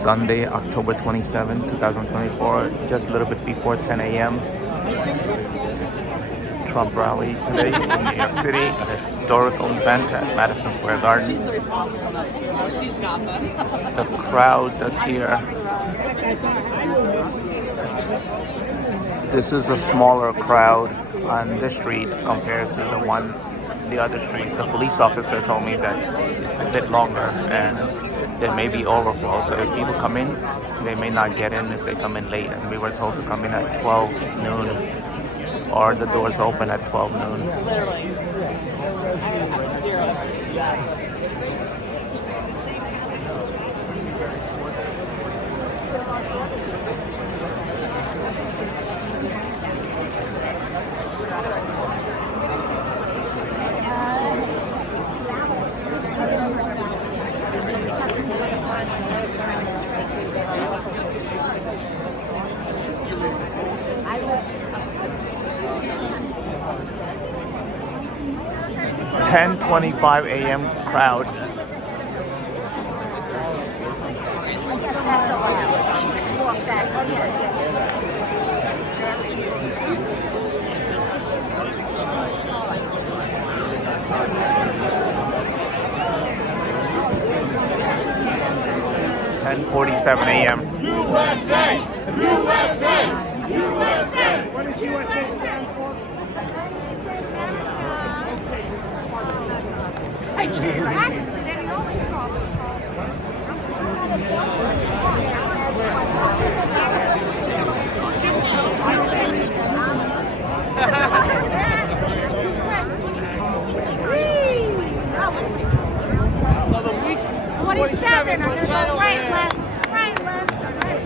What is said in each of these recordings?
Sunday, October 27, 2024, just a little bit before 10 a.m. Trump rally today in New York City, a historical event at Madison Square Garden. The crowd that's here. This is a smaller crowd on this street compared to the other street. The police officer told me that it's a bit longer and there may be overflow. So if people come in, they may not get in if they come in late. And we were told to come in at 12 noon or the doors open at 12 noon. Literally. 10:25 a.m. crowd. (10:47 a.m.) USA! USA! USA! What does USA stand for? Actually, then he always called it. Another week. 47. I'm going to go right, left, right, left, right.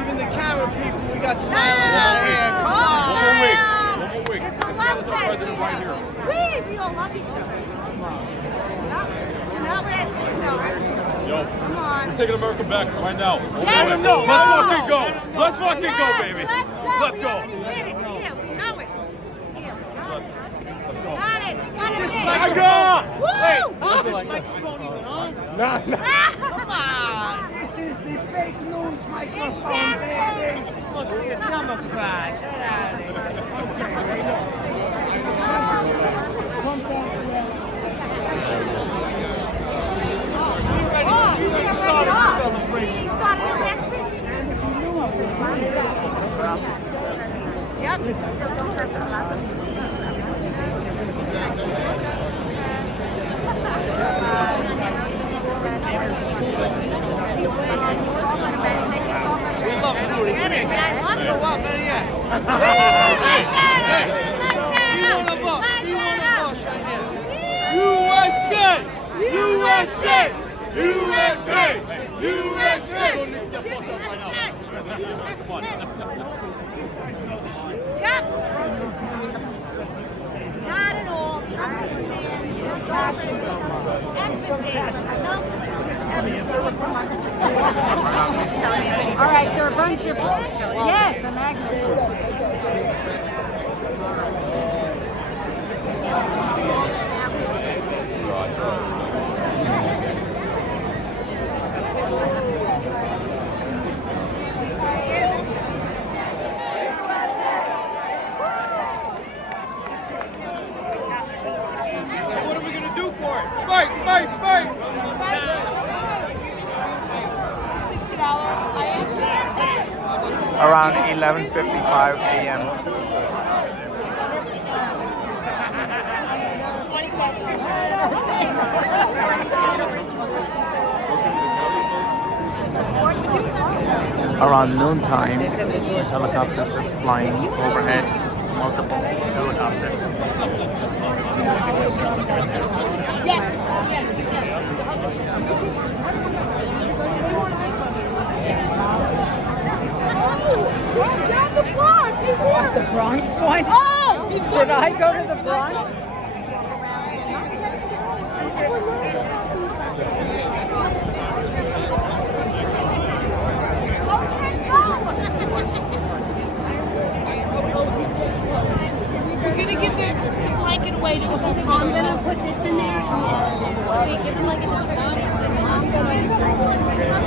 Even the camera people, we got smiling out here. Come on. One more week. It's a love fest. We don't love each other. Yo, Come on. we're taking America back right now. Yes, Let's we fucking go. know. Let's fucking go, baby. Let's go. Let's We go. already did it. It's here. We know it. It's here. Got it. Got it. This Got it. microphone. Woo! Is this microphone even on? No. Come on. This is the fake news microphone, Exactly. baby. This must be a Democrat. Get out of here. We already started the celebration. He started the recipe. Yep. Still don't hurt a lot. We love Rudy. Come here, guys. Go up, better yet. Be one of us. Be one of us right here. USA! USA! USA! USA! Yep. Not at all. All right, there are a bunch of yes, a magnet. What are we gonna do for it? Fight, fight, fight! $60. I asked you. Around 11:55 a.m. Around noontime, helicopters are flying overhead, multiple helicopters. He's down the block. He's here. The Bronx one? Oh! Did I go to the Bronx? We're going to give the blanket away to the whole I'm Congress. gonna put this in there. We give them like a church.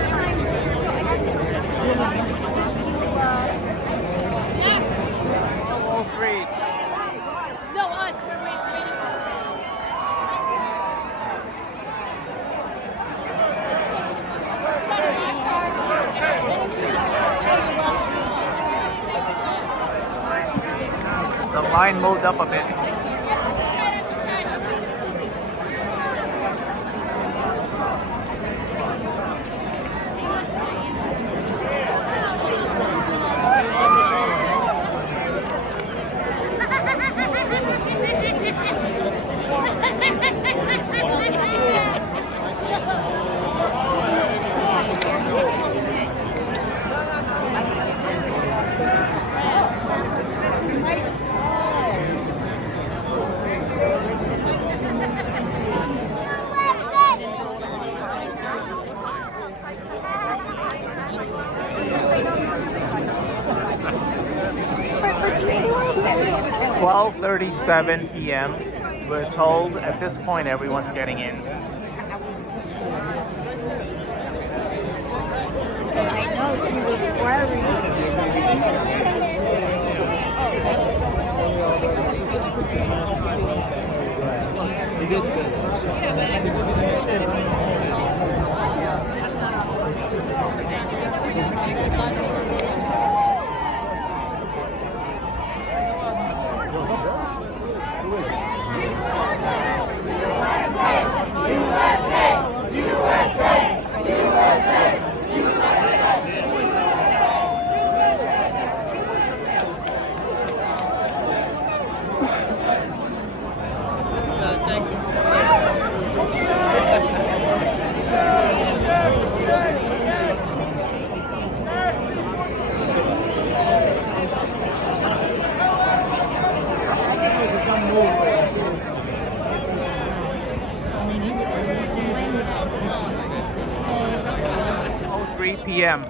line moved up a bit. "12:37 p.m. We're told at this point everyone's getting in. I know she was worried. He did say that. p.m.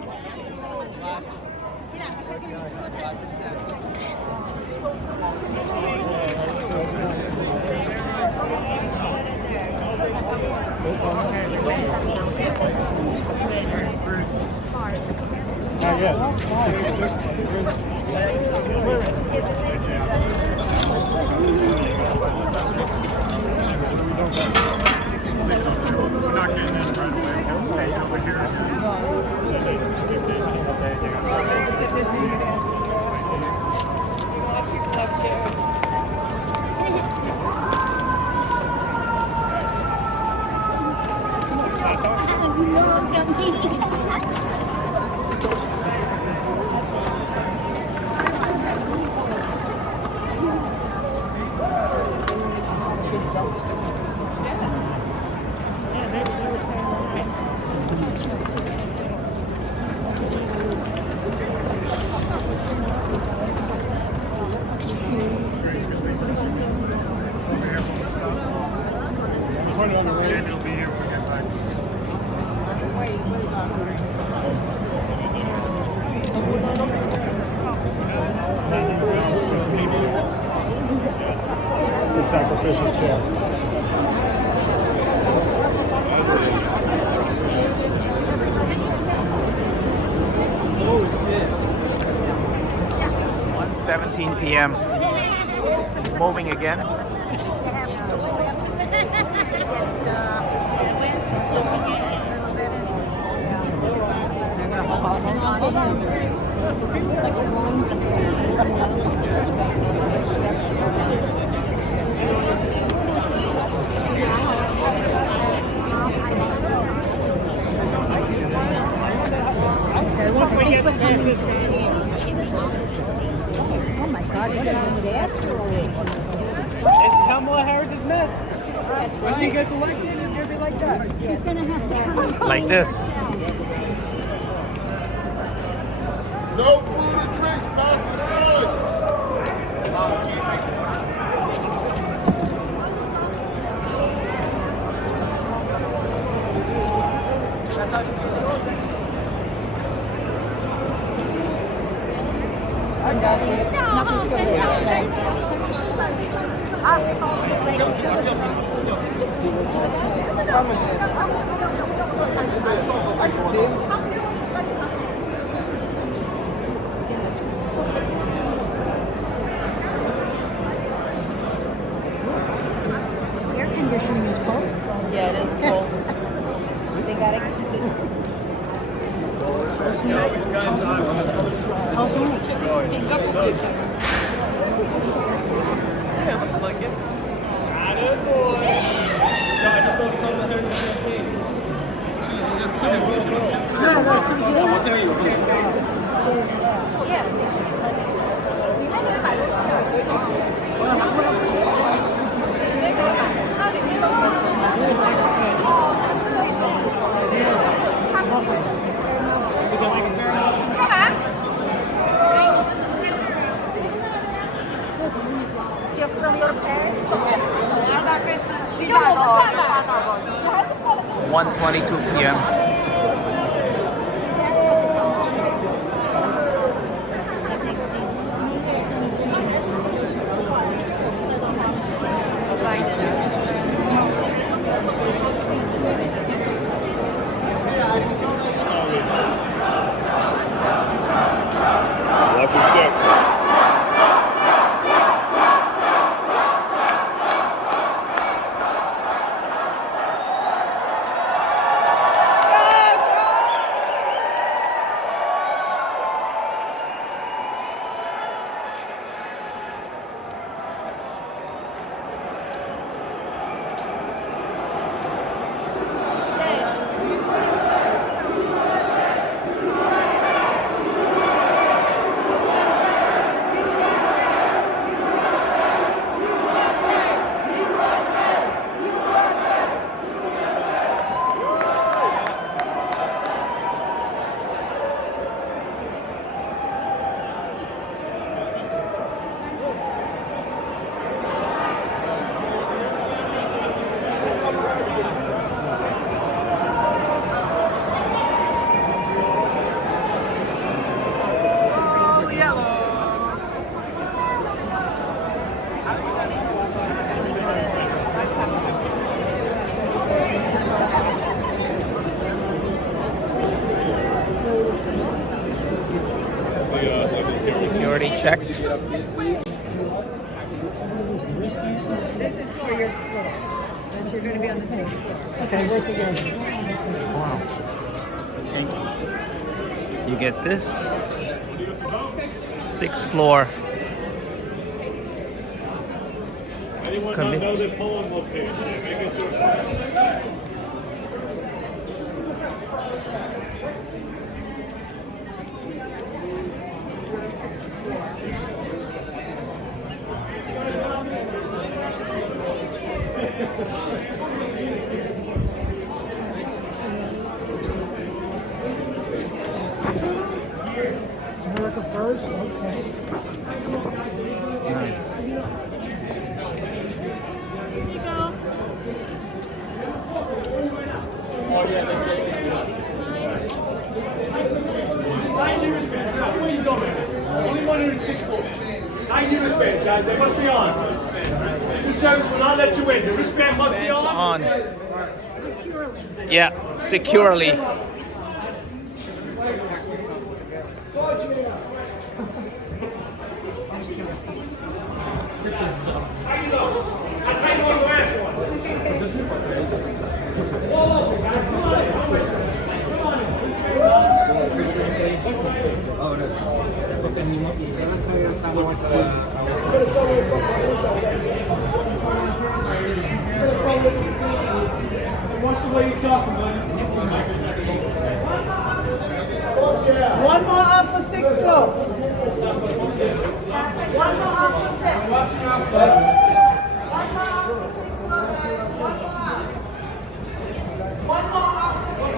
Sacrificial chair. Oh shit. 1:17 p.m. Moving again. Oh my God, what a disaster. It's Kamala Harris's mess. That's When she gets elected, it's going to be like that. She's going to have to Like this. No food and drinks past this point. nothing's still there. Air conditioning is cold. Yeah, it is cold. They gotta keep it. Yeah, it looks like it. From your parents? 1:22 p.m. Watch your step. Security check. This is for your floor. But you're going to be on the 6th floor. Okay, work again. Wow. Thank you. You get this 6th floor. Anyone not know the polling location? Make it sure. America first? Okay. Only 106 volts. 90 wristbands, guys. They must be on. Food service will not let you in. The wristband must be Vance on. Yeah, securely. That's how you know the last one. Watch the way you're talking, buddy. One more up for 6th floor. One more up for 6. Watch your mouth, One buddy. more up for 6th floor, guys. One more up. One more up for 6.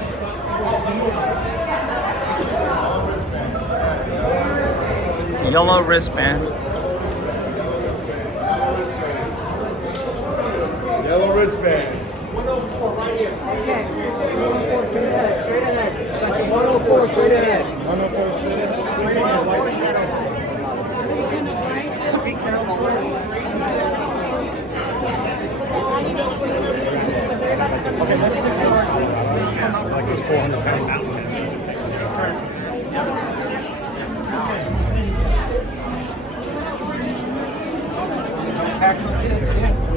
Yellow wristband. Yellow wristband. 104 right here. Okay. 104 straight ahead. Straight ahead. Section 104 straight ahead. 104 straight ahead. Straight ahead. Be careful. Okay, let's see. Like this 400-pound mountain.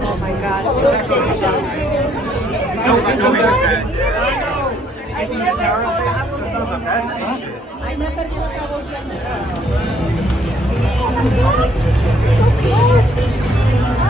Oh my God. I never thought I would be. I never thought I would be. So close.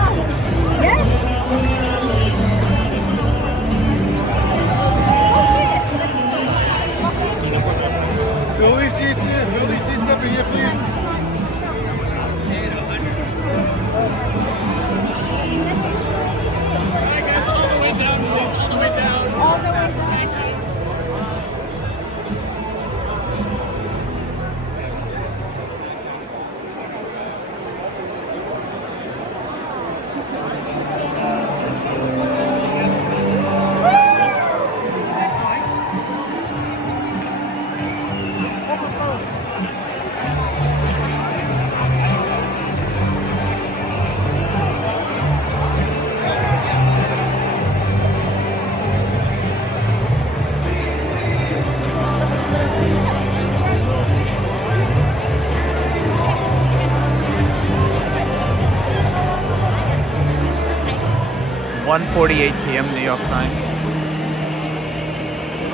1:48 p.m. New York time.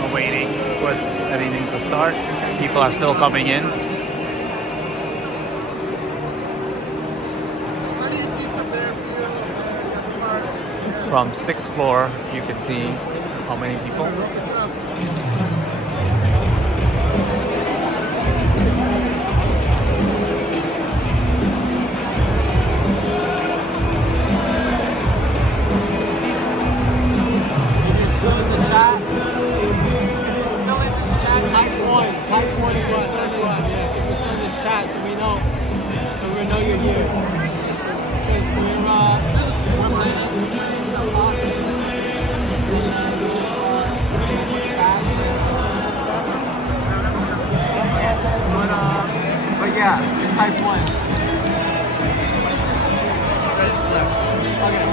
We're waiting for anything to start. People are still coming in. From 6th floor, you can see how many people. Type 1 if you're still in this chat, so we know you're here. Because we're but yeah, it's type 1. Okay.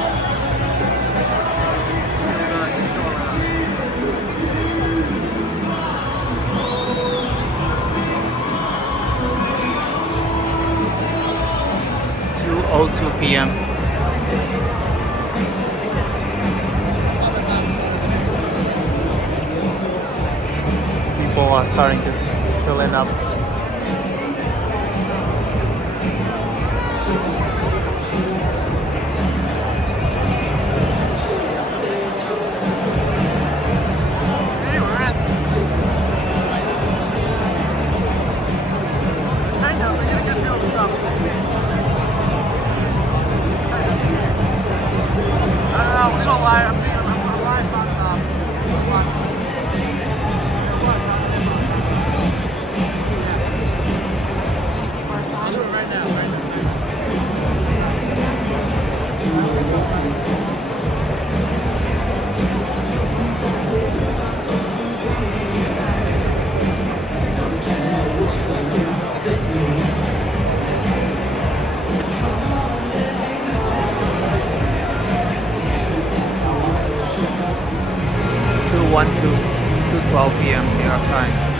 2:02 p.m. People are starting to fill in up. to 2:12 p.m. New York time.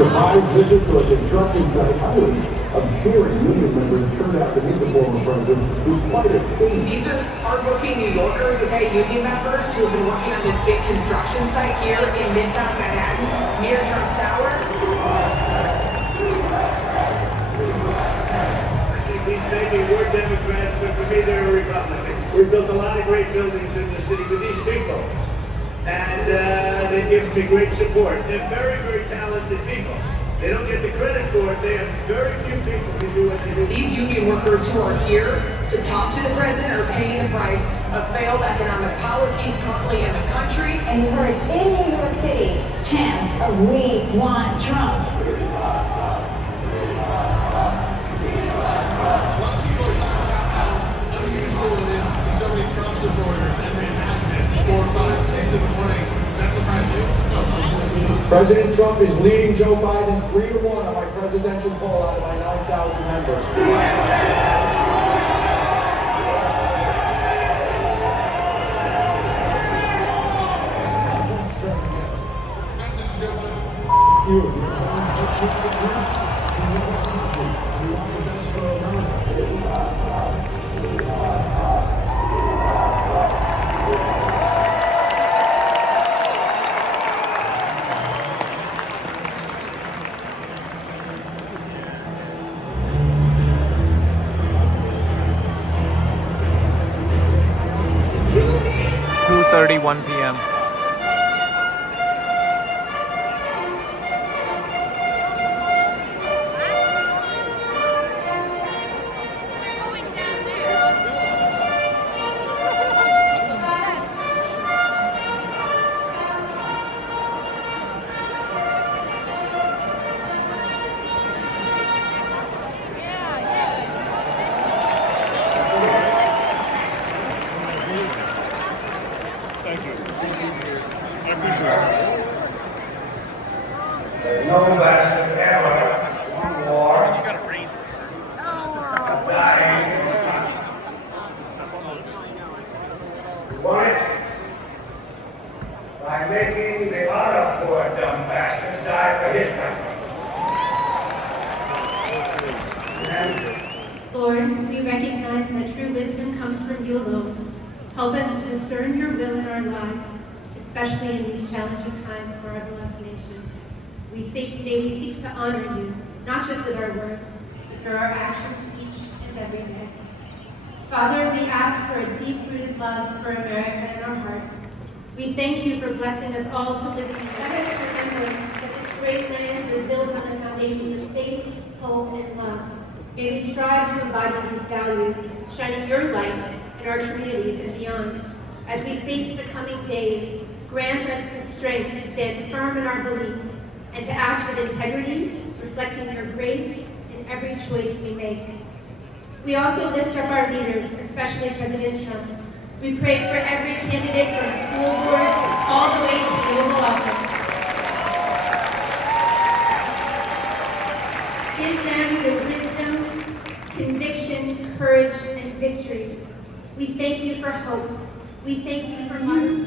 surprise visit to a construction site. Hundreds of cheering union members turned out to meet the former president, who's quite a scene. These are hardworking New Yorkers, okay, union members who have been working on this big construction site here in Midtown Manhattan, near Trump Tower. These maybe were Democrats, but for me they're a Republican. We've built a lot of great buildings in the city with these people. And they've given me great support. They're very, very talented people. They don't get the credit for it. They have very few people who do what they do. These union workers who are here to talk to the president are paying the price of failed economic policies currently in the country. And you heard in New York City chants of "We want Trump." A lot of people are talking about how unusual it is to see so many Trump supporters in Manhattan at 4, 5, 6 in the morning. Does that surprise you? No, absolutely not. President Trump is leading Joe Biden 3-1 on my presidential poll out of my 9,000 members. Message to Joe Biden. You want the best for America. 2:31 p.m. No bastard ever won war dying. We won it by making the other poor dumb bastard die for his country. Lord, we recognize that true wisdom comes from you alone. Help us to discern your will in our lives, especially in these challenging times for our beloved nation. May we seek to honor you, not just with our words, but through our actions each and every day. Father, we ask for a deep-rooted love for America in our hearts. We thank you for blessing us all to live in the Let us remember that this great land is built on the foundations of faith, hope, and love. May we strive to embody these values, shining your light in our communities and beyond. As we face the coming days, grant us the strength to stand firm in our beliefs and to act with integrity, reflecting your grace in every choice we make. We also lift up our leaders, especially President Trump. We pray for every candidate from school board all the way to the Oval Office. Give them the wisdom, conviction, courage, and victory. We thank you for hope. We thank you for life.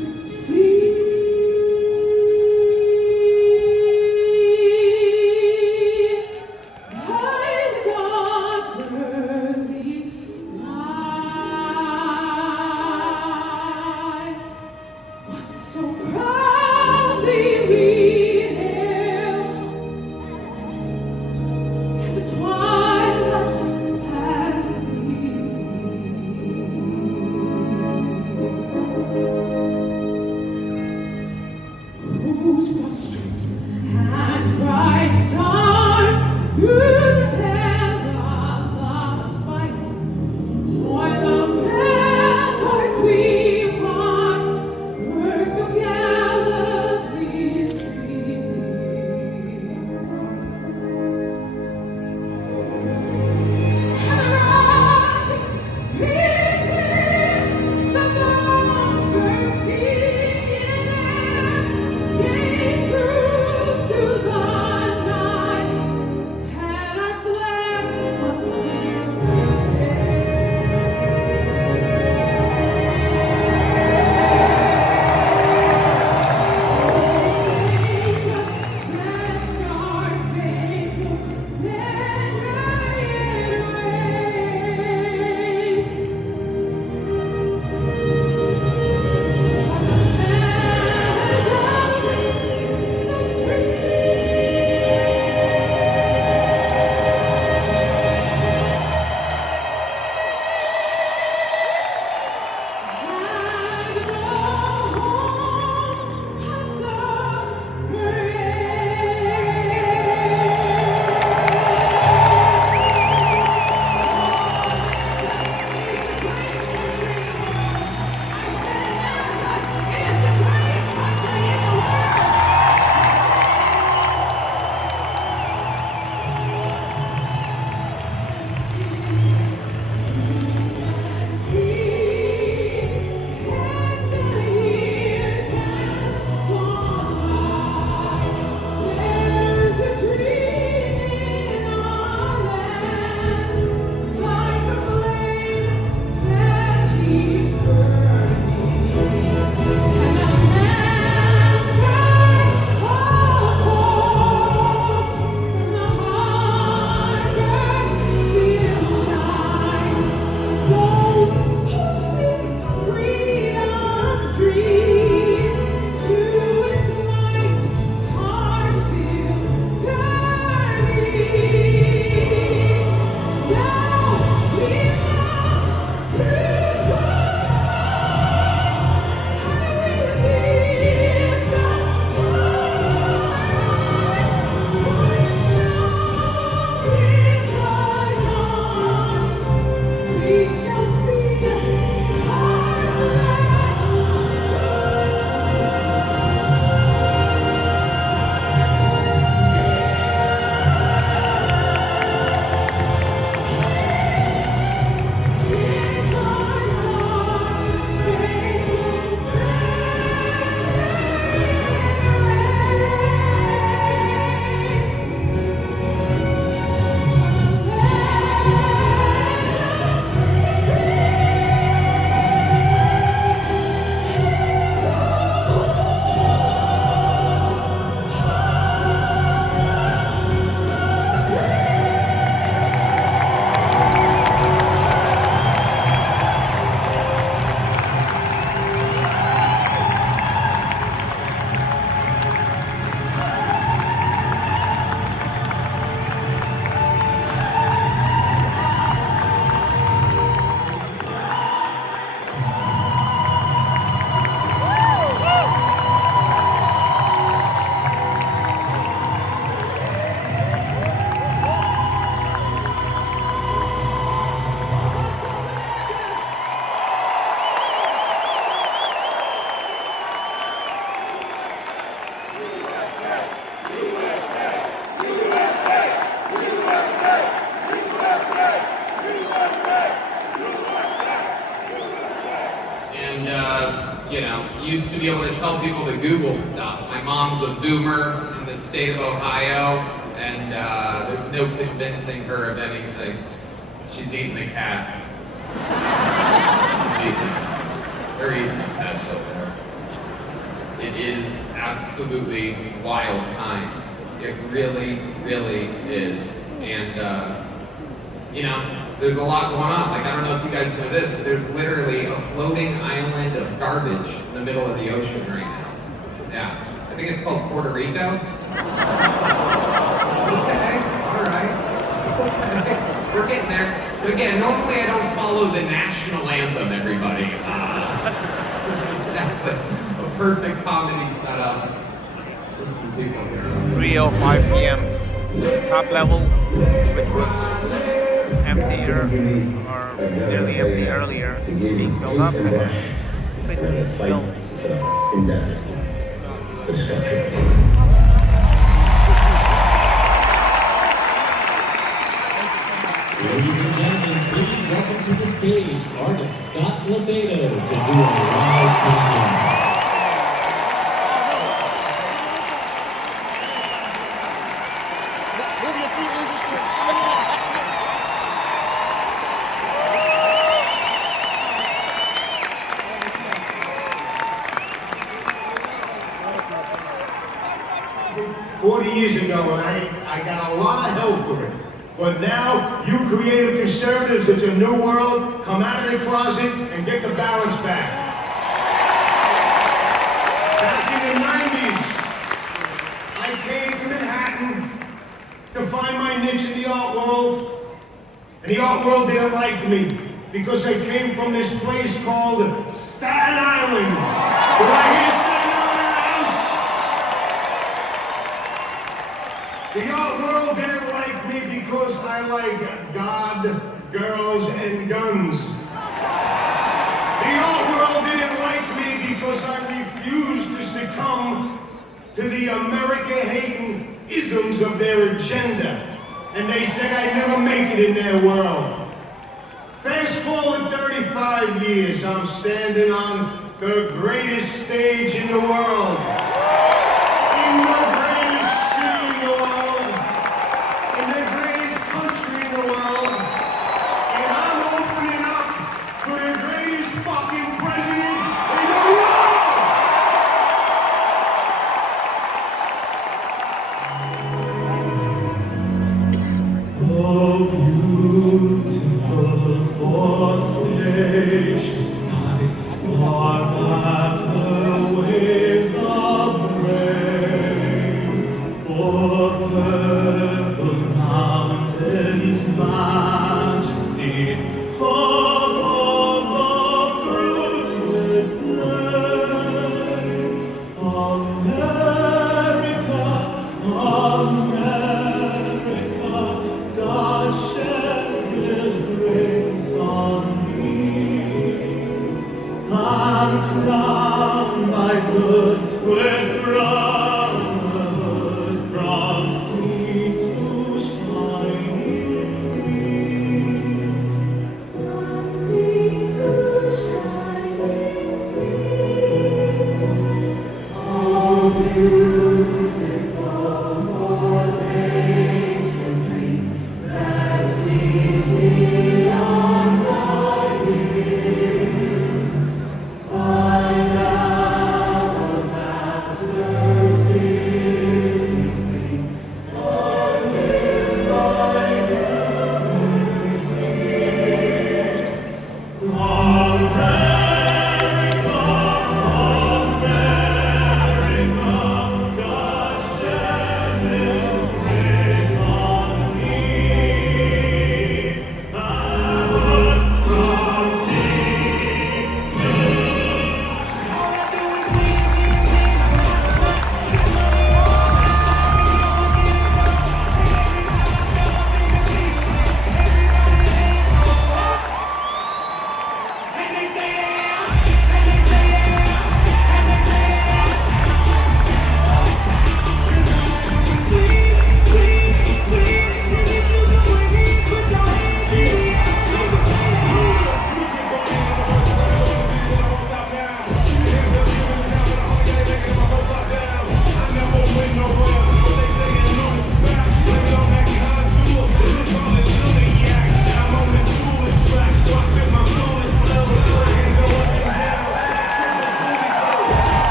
used to be able to tell people to Google stuff. My mom's a boomer in the state of Ohio, and there's no convincing her of anything. She's eating the cats. She's eating the cats. They're eating the cats up there. It is absolutely wild times. It really, really is. And, you know, there's a lot going on. Like, I don't know if you guys know this, but there's literally a floating island of garbage in the middle of the ocean right now. Yeah. I think it's called Puerto Rico. Okay, all right. Okay. We're getting there. Again, normally I don't follow the national anthem, everybody. This isn't exactly a perfect comedy setup. There's some people here. 3:05 p.m. Top level, which was emptier or nearly empty earlier, being filled up and quickly filled. Ladies and gentlemen, please welcome to the stage artist Scott Lobaido to do a live painting. 40 years ago, and I got a lot of help for it. But now, you creative conservatives, it's a new world. Come out of the closet and get the balance back. Back in the 90s, I came to Manhattan to find my niche in the art world. And the art world didn't like me because I came from this place called Staten Island. Did I hear Staten Island house? The art world didn't like me because I like God, girls, and guns. The art world didn't like me because I refused to succumb to the America-hating isms of their agenda. And they said I'd never make it in their world. Fast forward 35 years, I'm standing on the greatest stage in the world. In the greatest city in the world. In the greatest country in the world. And I'm opening up for the greatest fucking president in the world! Oh, beautiful, for spacious skies, far back the waves of rain, for purple mountains, majesty, above the fruited plain. America, God shed His grace on me. I'm crowned by good with brotherhood from sea to shining sea. From sea to shining sea. Oh, beautiful for nature dream that sees beyond the years. By now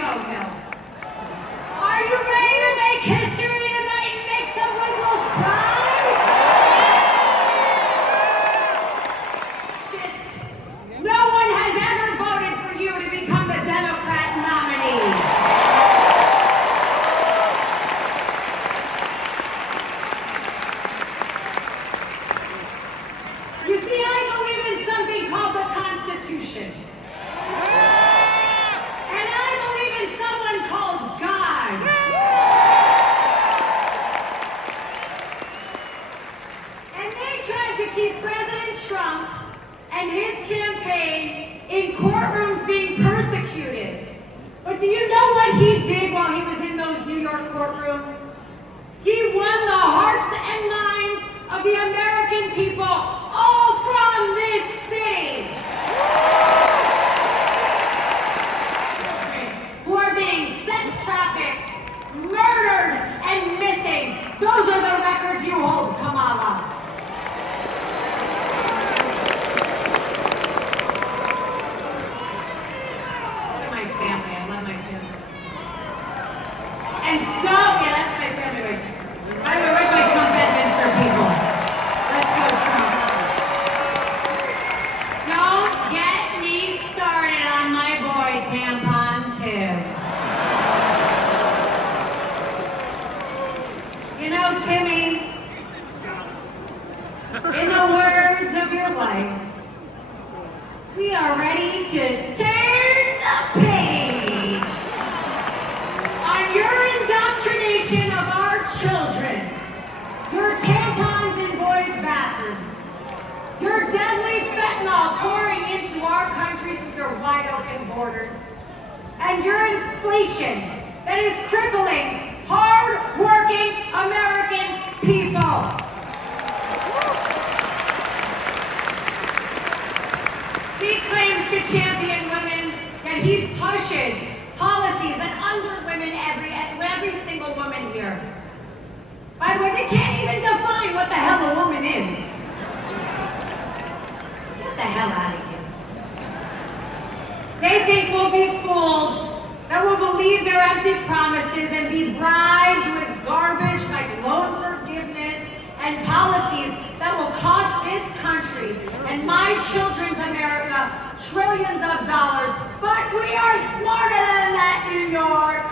go, Hill. Are you ready to make history tonight and make some liberals cry? Just, no one has ever voted for you to become the Democrat nominee. You see, I believe in something called the Constitution. And I believe in someone called God. And they tried to keep President Trump and his campaign in courtrooms being persecuted. But do you know what he did while he was in those New York courtrooms? He won the hearts and minds of the American people, all from this city, who are being sex trafficked, murdered, and missing. Those are the records you hold, Kamala. Look at my family. I love my family. And don't, yeah, that's my family right there. By the way, where's my Trump Bedminster people? Let's go, Trump. Don't get me started on my boy Tampon 2. You know, Timmy, in the words of your wife, we are ready to turn the page on your indoctrination of our children, your tampons in boys' bathrooms, your deadly fentanyl pouring into our country through your wide open borders, and your inflation that is crippling hard-working American people. He claims to champion women, yet he pushes policies that under women every single woman here. By the way, they can't even define what the hell a woman is. Get the hell out of here. They think we'll be fooled, that we'll believe their empty promises and be bribed with garbage like loan forgiveness and policies that will cost this country and my children's America trillions of dollars. But we are smarter than that, New York.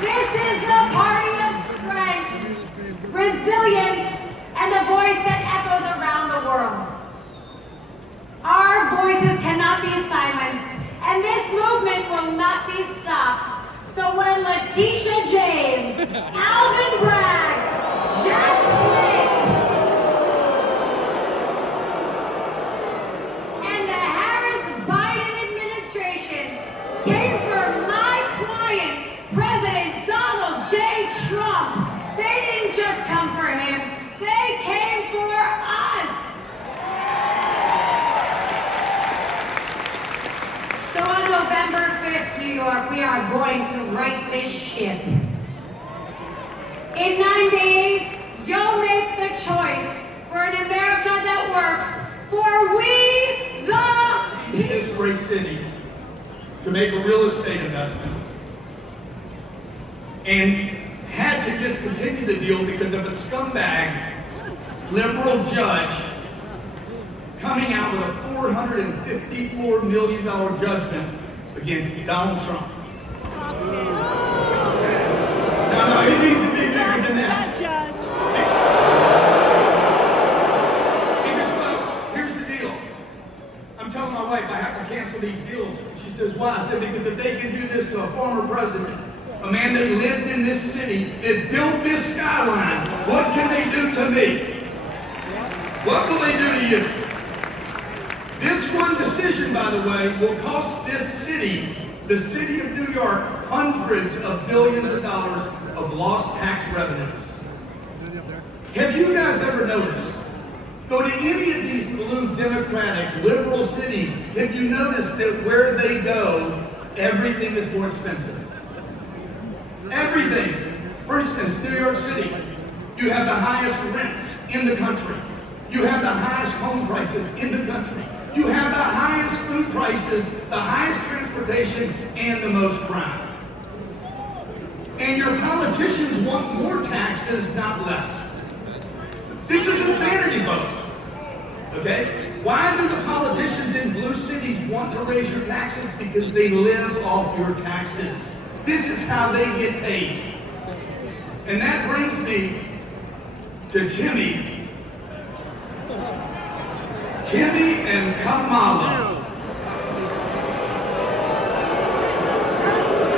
This is the party of strength, resilience, and a voice that echoes around the world. Our voices cannot be silenced, and this movement will not be stopped. So when Letitia James, Alvin Bragg, Jack Smith, and the Harris-Biden administration came for my client, President Donald J. Trump, they didn't just come for him, they came for us. So on November 5th, New York, we are going to right this ship. In 9 days, you'll make the choice for an America that works for we the in this great city to make a real estate investment and had to discontinue the deal because of a scumbag liberal judge coming out with a $454 million judgment against Donald Trump. No, it needs to be bigger than that. Because folks, here's the deal. I'm telling my wife I have to cancel these deals. She says, why? I said, because if they can do this to a former president, a man that lived in this city, that built this skyline, what can they do to me? What will they do to you? This one decision, by the way, will cost this city, the city of New York, hundreds of billions of dollars of lost tax revenues. Have you guys ever noticed? Go to any of these blue democratic liberal cities, have you noticed that where they go, everything is more expensive? Everything. For instance, New York City, you have the highest rents in the country. You have the highest home prices in the country. You have the highest food prices, the highest transportation, and the most crime. And your politicians want more taxes, not less. This is insanity, folks. Okay? Why do the politicians in blue cities want to raise your taxes? Because they live off your taxes. This is how they get paid. And that brings me to Timmy. Timmy and Kamala.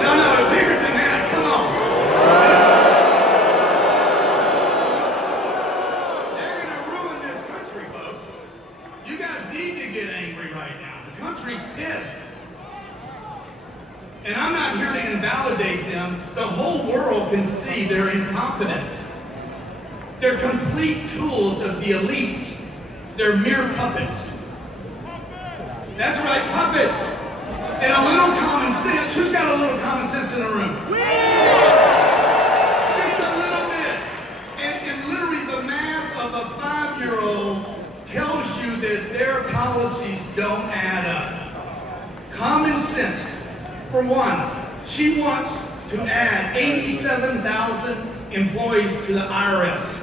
No, bigger than that, come on. They're gonna ruin this country, folks. You guys need to get angry right now. The country's pissed. And I'm not here to invalidate them. The whole world can see their incompetence. They're complete tools of the elites. They're mere puppets. That's right, puppets. And a little common sense. Who's got a little common sense in the room? Just a little bit. And literally the math of a 5-year-old tells you that their policies don't add up. Common sense. For one, she wants to add 87,000 employees to the IRS.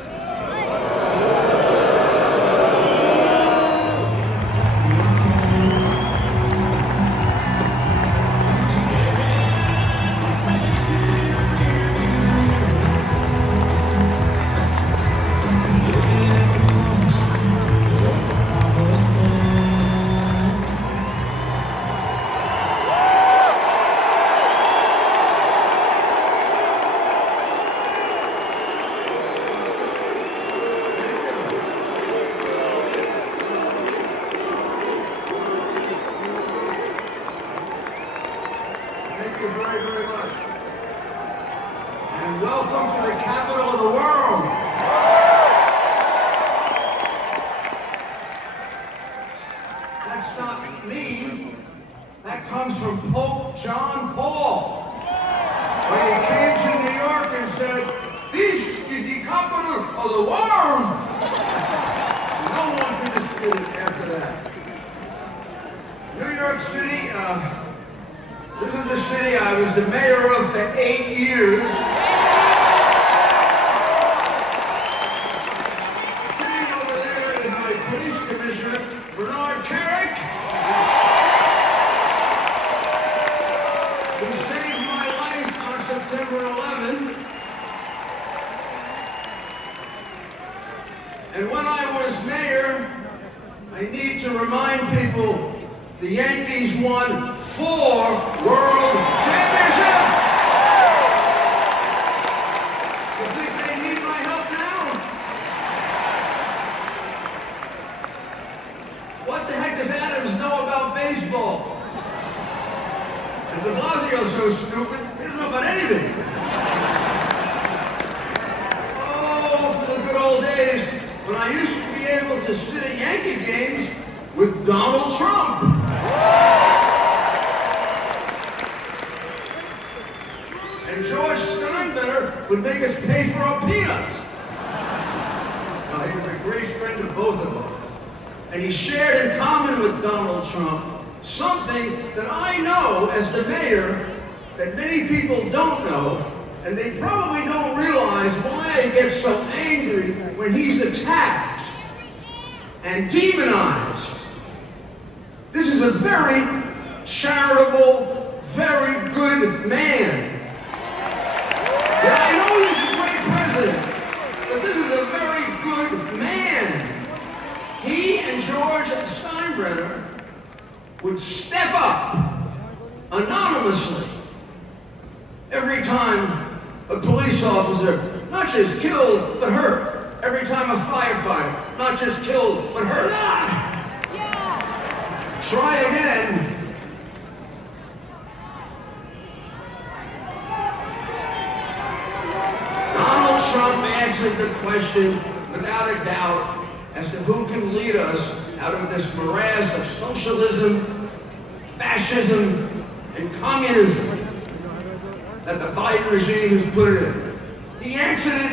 That the Biden regime has put in. He answered it,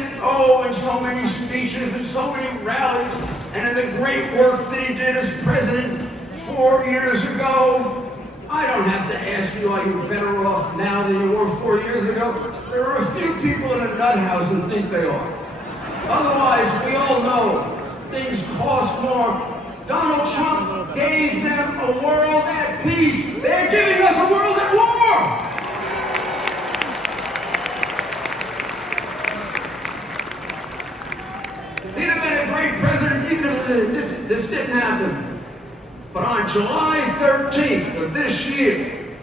in so many speeches and so many rallies, and in the great work that he did as president, 4 years ago. I don't have to ask you, are you better off now than you were 4 years ago? There are a few people in a nut house who think they are. Otherwise, we all know things cost more. Donald Trump gave them a world at peace. They're giving us a world at war! He'd have been a great president even if this didn't happen. But on July 13th of this year,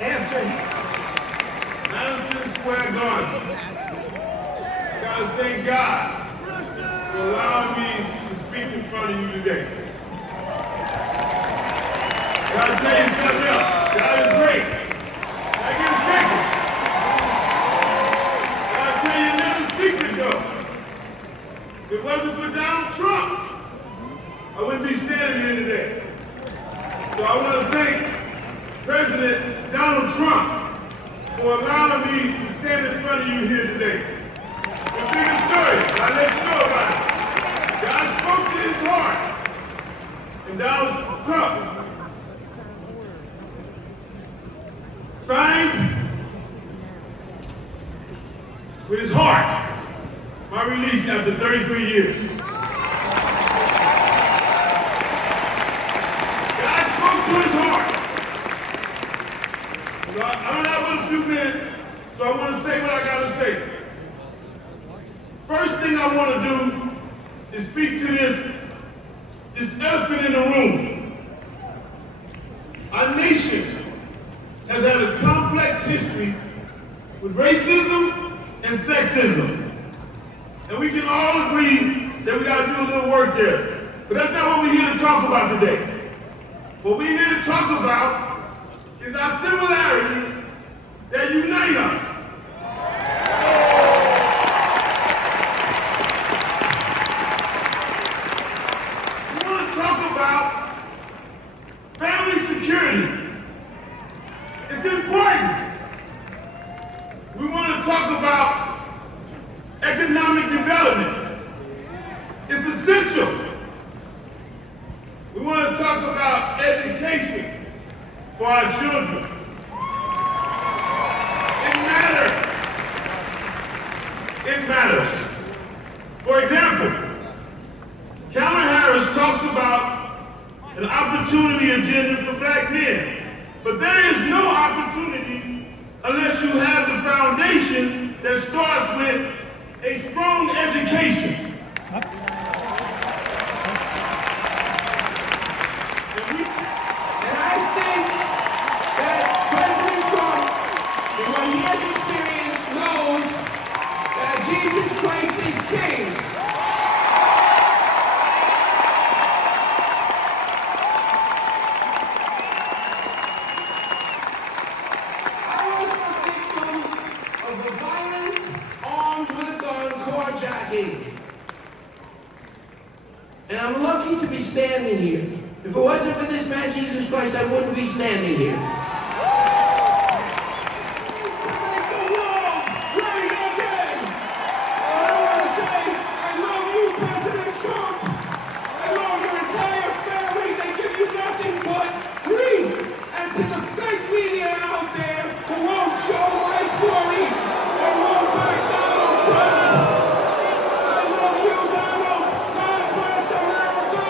after Madison Square Garden, I gotta thank God for allowing me to speak in front of you today. I gotta tell you something else. God is great. Can I get a second? I gotta tell you another secret though. If it wasn't for Donald Trump, I wouldn't be standing here today. So I want to thank President Donald Trump for allowing me to stand in front of you here today. It's the biggest story, but I'll let you know about it. God spoke to his heart. And Donald Trump signed with his heart my release after 33 years. God spoke to his heart. So I don't have but a few minutes, so I want to say what I got to say. First thing I want to do is speak to this elephant in the room. Our nation has had a complex history with racism and sexism. And we can all agree that we got to do a little work there. But that's not what we're here to talk about today. What we're here to talk about is our similarities that unite us. We want to talk about family security. It's important. We want to talk about economic development. It's essential. We want to talk about education for our children. It matters. It matters. For example, Kamala Harris talks about an opportunity agenda for black men. But there is no opportunity unless you have the foundation that starts with a strong education. And I think that President Trump, in what he has experienced, knows that Jesus Christ is King. I was the victim of a violent, armed with a gun carjacking. And I'm lucky to be standing here. If it wasn't for this man, Jesus Christ, I wouldn't be standing here. To make the world great again. And I want to say, I love you, President Trump. I love your entire family. They give you nothing but grief. And to the fake media out there who won't show my story or won't back Donald Trump. I love you, Donald. God bless America.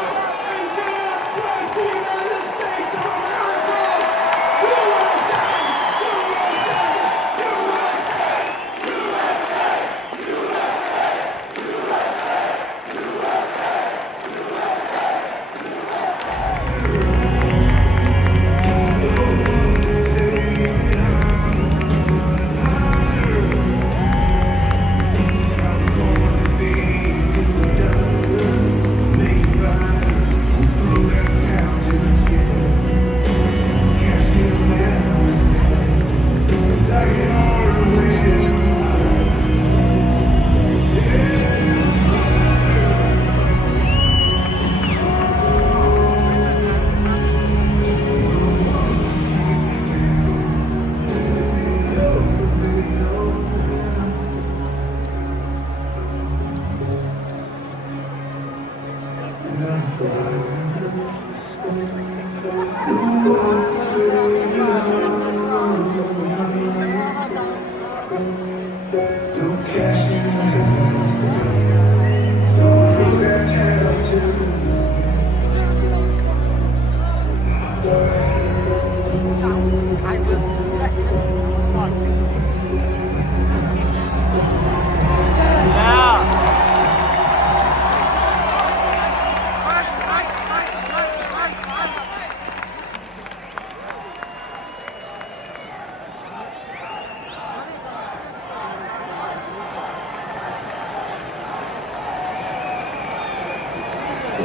And God bless the United States of America.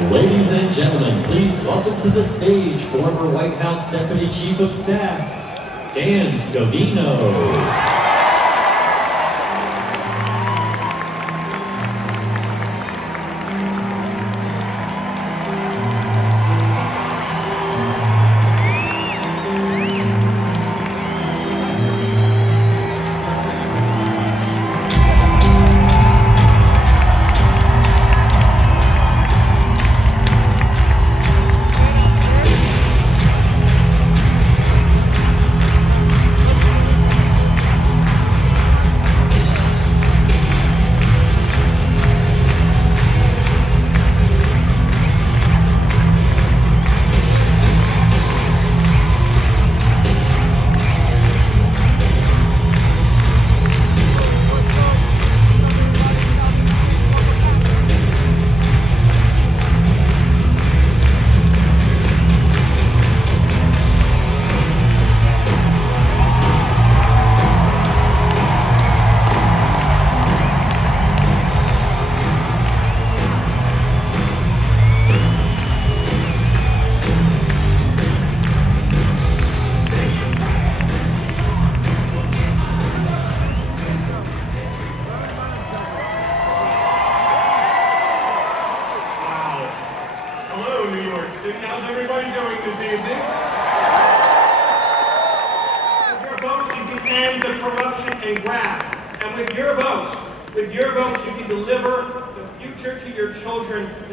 Ladies and gentlemen, please welcome to the stage former White House Deputy Chief of Staff, Dan Scavino.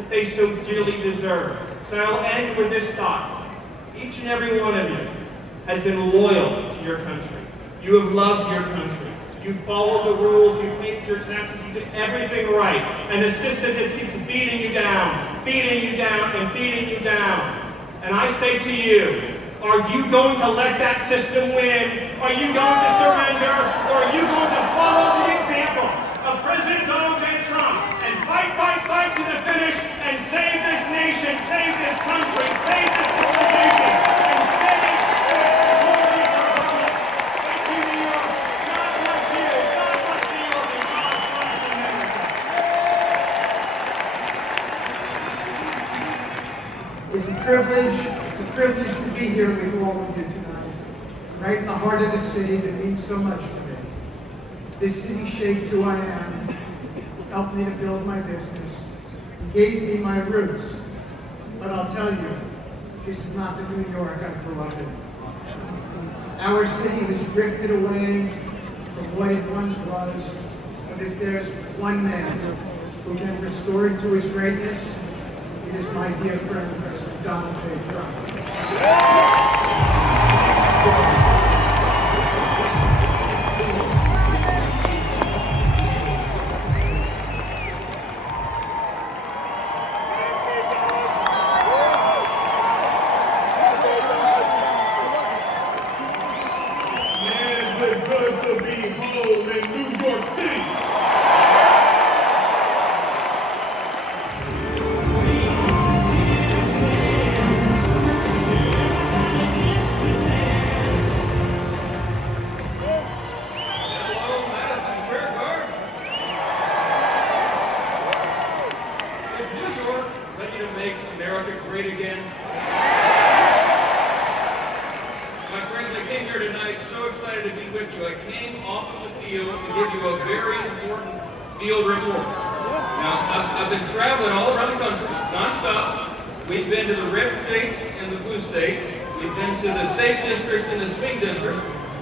They so dearly deserve. So I will end with this thought. Each and every one of you has been loyal to your country. You have loved your country. You've followed the rules, you've paid your taxes, you did everything right. And the system just keeps beating you down, and beating you down. And I say to you, are you going to let that system win? Are you going to surrender? Or are you going to follow the example of President Donald J. Trump and fight to the finish and save this nation, save this country, save this civilization, and save this glorious republic? Thank you, New York. God bless you. God bless New York, and God bless America. It's a privilege to be here with all of you tonight, right in the heart of the city that means so much to me. This city shaped who I am, helped me to build my business, gave me my roots. But I'll tell you, this is not the New York I grew up in. Our city has drifted away from what it once was, but if there's one man who can restore it to its greatness, it is my dear friend, President Donald J. Trump.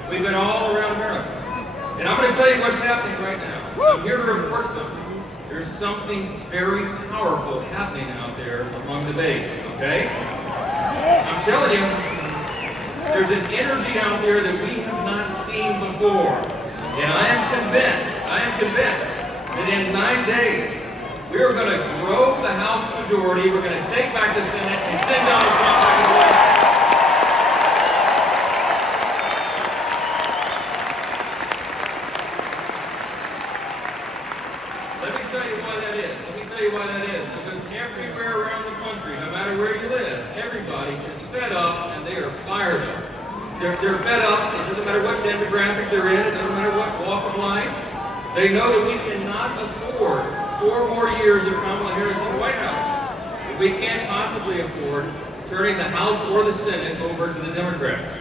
We've been all around America. And I'm going to tell you what's happening right now. I'm here to report something. There's something very powerful happening out there among the base, okay? I'm telling you, there's an energy out there that we have not seen before. And I am convinced that in 9 days, we are going to grow the House majority, we're going to take back the Senate, and send Donald Trump back to the White House. They are fired up. They're fed up. It doesn't matter what demographic they're in. It doesn't matter what walk of life. They know that we cannot afford 4 more years of Kamala Harris in the White House. We can't possibly afford turning the House or the Senate over to the Democrats.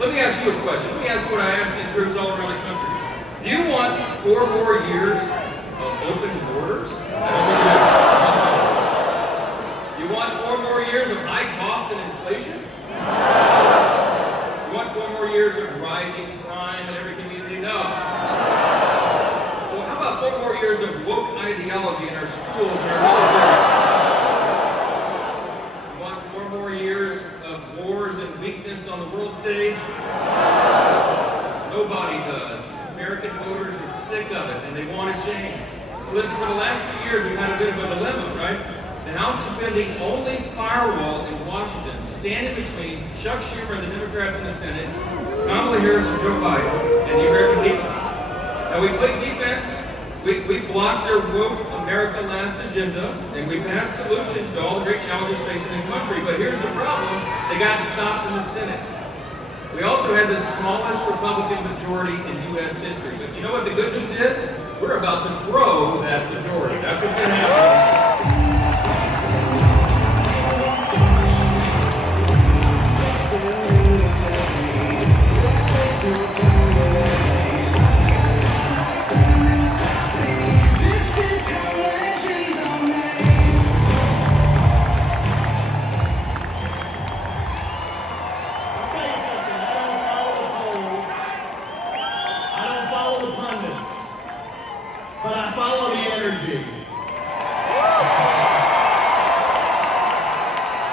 Let me ask you a question. Let me ask what I ask these groups all around the country. Do you want 4 more years of open borders? I don't think you do. You want 4 more years of high cost and inflation? You want 4 more years of rising crime in every community? No. Well, how about 4 more years of woke ideology in our schools and our military? You want 4 more years of wars and weakness on the world stage? Nobody does. American voters are sick of it and they want to change. Listen, for the last 2 years we've had a bit of a dilemma, right? The House has been the only firewall in Washington, standing between Chuck Schumer and the Democrats in the Senate, Kamala Harris and Joe Biden, and the American people. Now we played defense, we blocked their woke America Last agenda, and we passed solutions to all the great challenges facing the country. But here's the problem, they got stopped in the Senate. We also had the smallest Republican majority in U.S. history. But you know what the good news is? We're about to grow that majority. That's what's going to happen. But I follow the energy.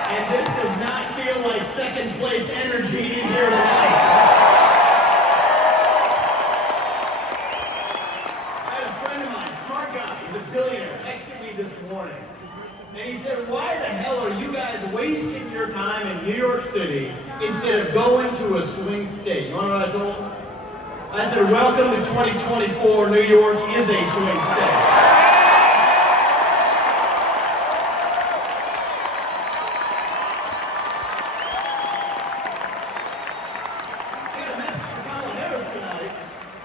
And this does not feel like second place energy in here tonight. I had a friend of mine, smart guy, he's a billionaire, texted me this morning. And he said, why the hell are you guys wasting your time in New York City instead of going to a swing state? You want to know what I told him? I said, welcome to 2024, New York is a swing state. I got a message from Kamala Harris tonight.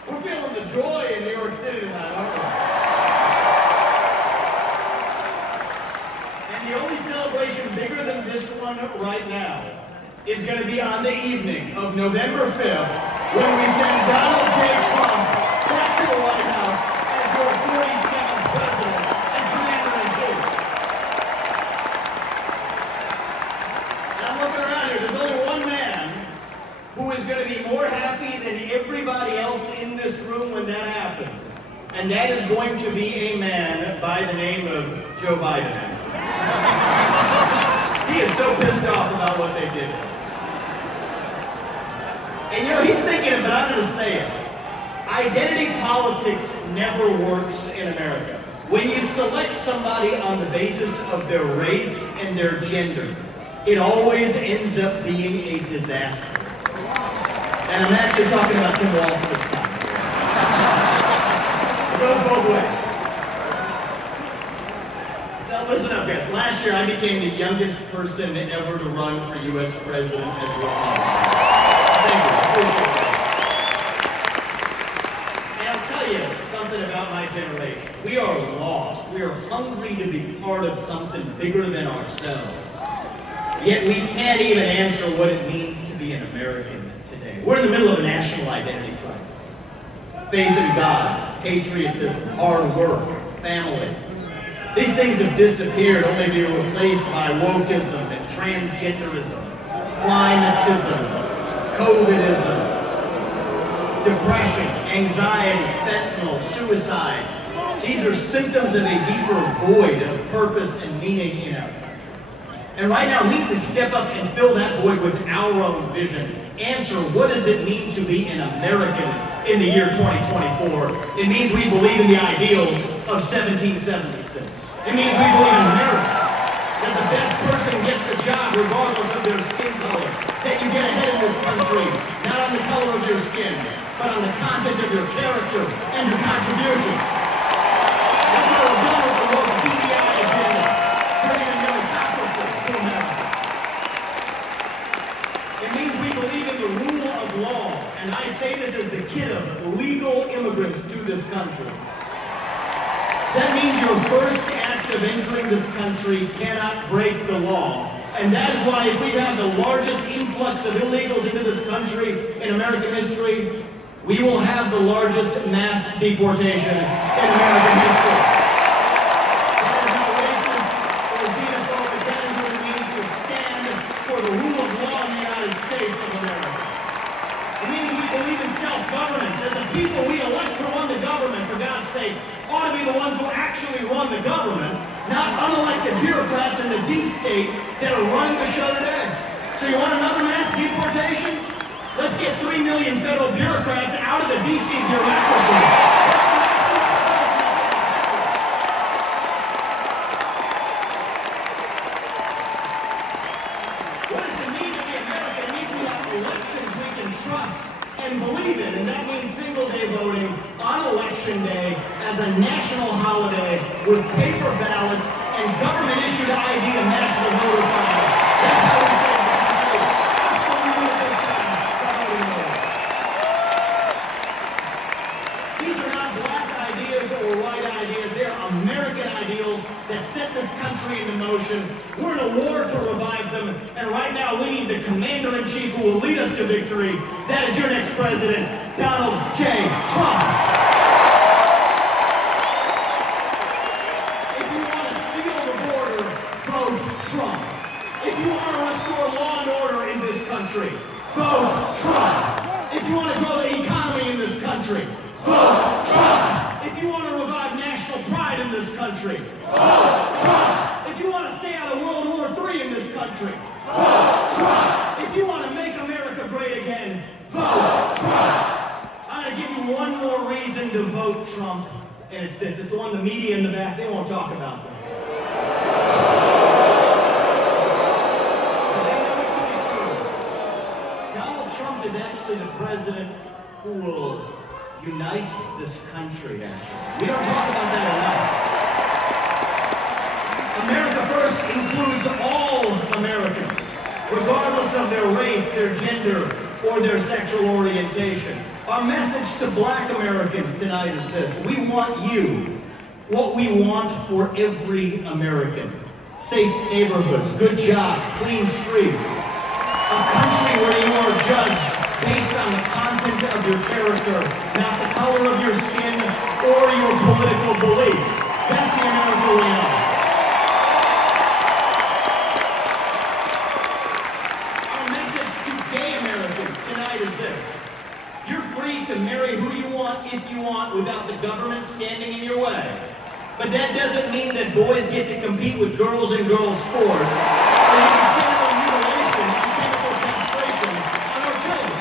We're feeling the joy in New York City tonight, aren't we? And the only celebration bigger than this one right now is going to be on the evening of November 5th, when we send Donald J. Trump back to the White House as your 47th president and commander-in-chief. And I'm looking around here, there's only one man who is going to be more happy than everybody else in this room when that happens. And that is going to be a man by the name of Joe Biden. He is so pissed off about what they did. And you know, he's thinking it, but I'm going to say it. Identity politics never works in America. When you select somebody on the basis of their race and their gender, it always ends up being a disaster. And I'm actually talking about Tim Walz this time. It goes both ways. So listen up, guys. Last year, I became the youngest person ever to run for U.S. president as a Republican. Thank you. Appreciate that. And I'll tell you something about my generation. We are lost. We are hungry to be part of something bigger than ourselves. Yet we can't even answer what it means to be an American today. We're in the middle of a national identity crisis. Faith in God, patriotism, hard work, family. These things have disappeared only to be replaced by wokeism and transgenderism, climatism, COVIDism, depression, anxiety, fentanyl, suicide. These are symptoms of a deeper void of purpose and meaning in our country. And right now, we need to step up and fill that void with our own vision. Answer, what does it mean to be an American in the year 2024? It means we believe in the ideals of 1776. It means we believe in merit. That the best person gets the job regardless of their skin color. That you get ahead in this country, not on the color of your skin, but on the content of your character and your contributions. That's how we're done with the woke DEI agenda, bringing a meritocracy to America. It means we believe in the rule of law. And I say this as the kid of legal immigrants to this country. That means your first act of entering this country cannot break the law. And that is why if we've had the largest influx of illegals into this country in American history, we will have the largest mass deportation in American history. That is not racist or xenophobic. That is what it means to stand for the rule of law in the United States of America. It means we believe in self-governance, that the people we elect to run the government, for God's sake, ought to be the ones who actually run the government, not unelected bureaucrats in the deep state that are running the show today. So you want another mass deportation? Let's get 3 million federal bureaucrats out of the DC bureaucracy. What does it mean to be American? It means we have elections we can trust and believe in, and that means single-day voting on Election Day as a national holiday with paper ballots and government-issued ID to match the voter file. That's how we save the country. That's what we do this time by voting over. These are not black ideas or white ideas. They're American ideals that set this country into motion. We're in a war to revive them, and right now we need the commander-in-chief who will lead us to victory. That is your next president, Donald J. Trump. If you want to seal the border, vote Trump. If you want to restore law and order in this country, vote Trump. If you want to grow the economy in this country, vote Trump. If you want to revive national pride in this country, vote Trump. If you want to stay out of World War III in this country, vote Trump. If you want to make America great again, vote Trump. I'm going to give you one more reason to vote Trump, and it's this. It's the one the media in the back, they won't talk about this. But they know it to be true. Donald Trump is actually the president who will unite this country, actually. We don't talk about that enough. America First includes all Americans, regardless of their race, their gender, or their sexual orientation. Our message to black Americans tonight is this. We want you, what we want for every American. Safe neighborhoods, good jobs, clean streets. A country where you are judged based on the content of your character, not the color of your skin or your political beliefs. That's the America we know. Our message to gay Americans tonight is this. You're free to marry who you want, if you want, without the government standing in your way. But that doesn't mean that boys get to compete with girls in girls' sports, or even genital mutilation and chemical castration on our children.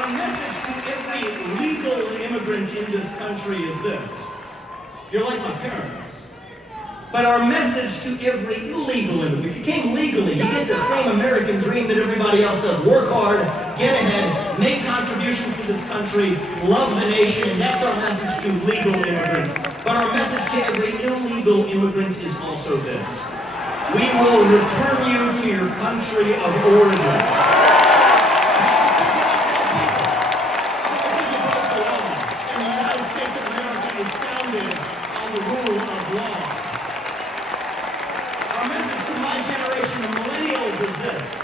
Our message to every legal immigrant in this country is this. You're like my parents. But our message to every illegal immigrant, if you came legally, you get the same American dream that everybody else does. Work hard, get ahead, make contributions to this country, love the nation, and that's our message to legal immigrants. But our message to every illegal immigrant is also this. We will return you to your country of origin. Is this.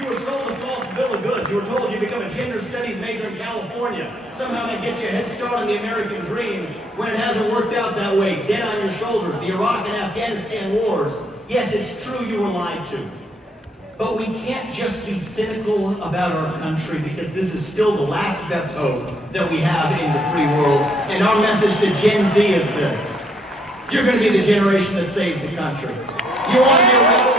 You were sold a false bill of goods. You were told you become a gender studies major in California. Somehow that gets you a head start on the American dream when it hasn't worked out that way. Dead on your shoulders. The Iraq and Afghanistan wars. Yes, it's true you were lied to. But we can't just be cynical about our country because this is still the last best hope that we have in the free world. And our message to Gen Z is this. You're going to be the generation that saves the country. You want to be a rebel?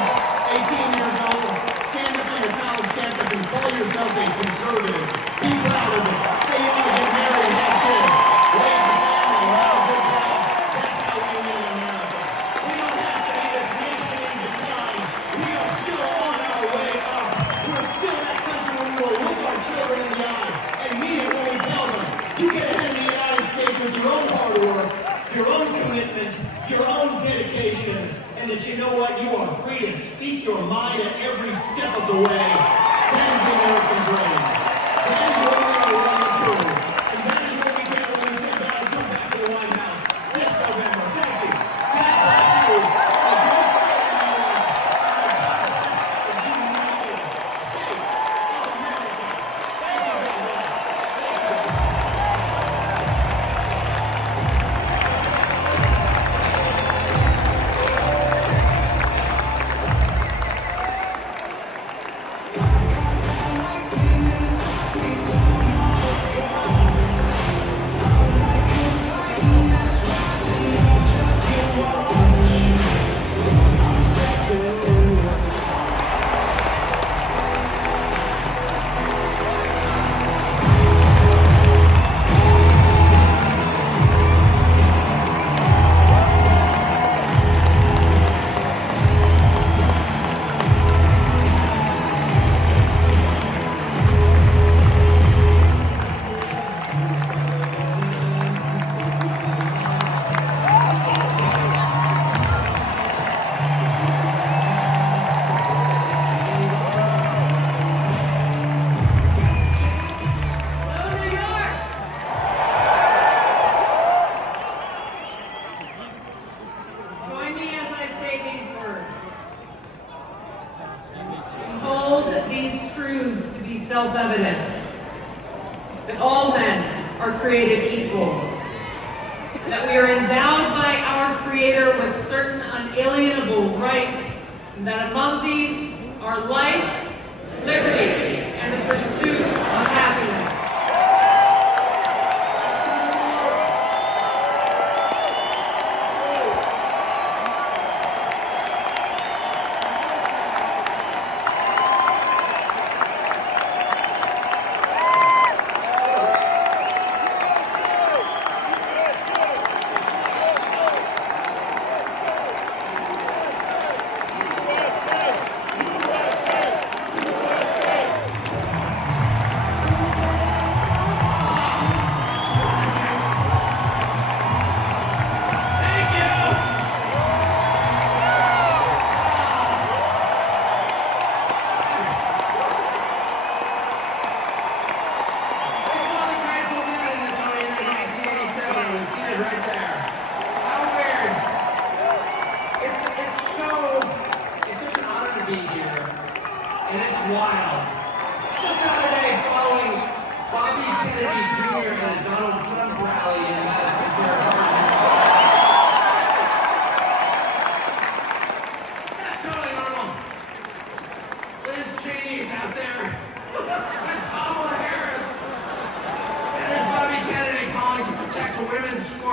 18 years old, stand up on your college campus and call yourself a conservative. Be proud of it. Say you want to get married and have kids. Raise a family and have a good job. That's how we win in America. We don't have to be this nation in decline. We are still on our way up. We're still that country where we will look our children in the eye and mean it when we tell them. You get ahead in the United States with your own hard work, your own commitment, your own dedication, and that you know what, you are free to speak your mind at every step of the way. That is the American dream. That is what we are running to. And that is what we get when we send Donald Trump back to the White House this November. Thank you. God bless you. As you say in New York, God bless the United States of America. Thank you, God bless. Join me as I say these words. We hold these truths to be self-evident, that all men are created equal, and that we are endowed by our Creator with certain unalienable rights, and that among these are life, liberty, and the pursuit of happiness.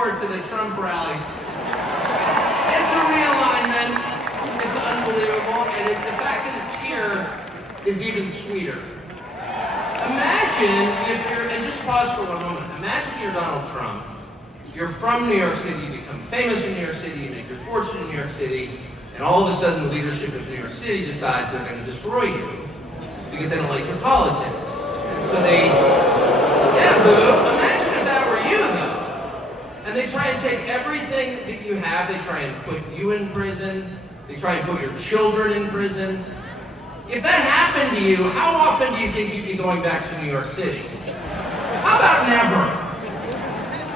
sports at a Trump rally. It's a realignment. It's unbelievable. And the fact that it's here is even sweeter. Imagine if you're, and just pause for one moment. Imagine you're Donald Trump. You're from New York City, you become famous in New York City, you make your fortune in New York City, and all of a sudden the leadership of New York City decides they're going to destroy you because they don't like your politics. And so they, yeah, boo, imagine if that were you, though. And they try and take everything that you have, they try and put you in prison, they try and put your children in prison. If that happened to you, how often do you think you'd be going back to New York City? How about never?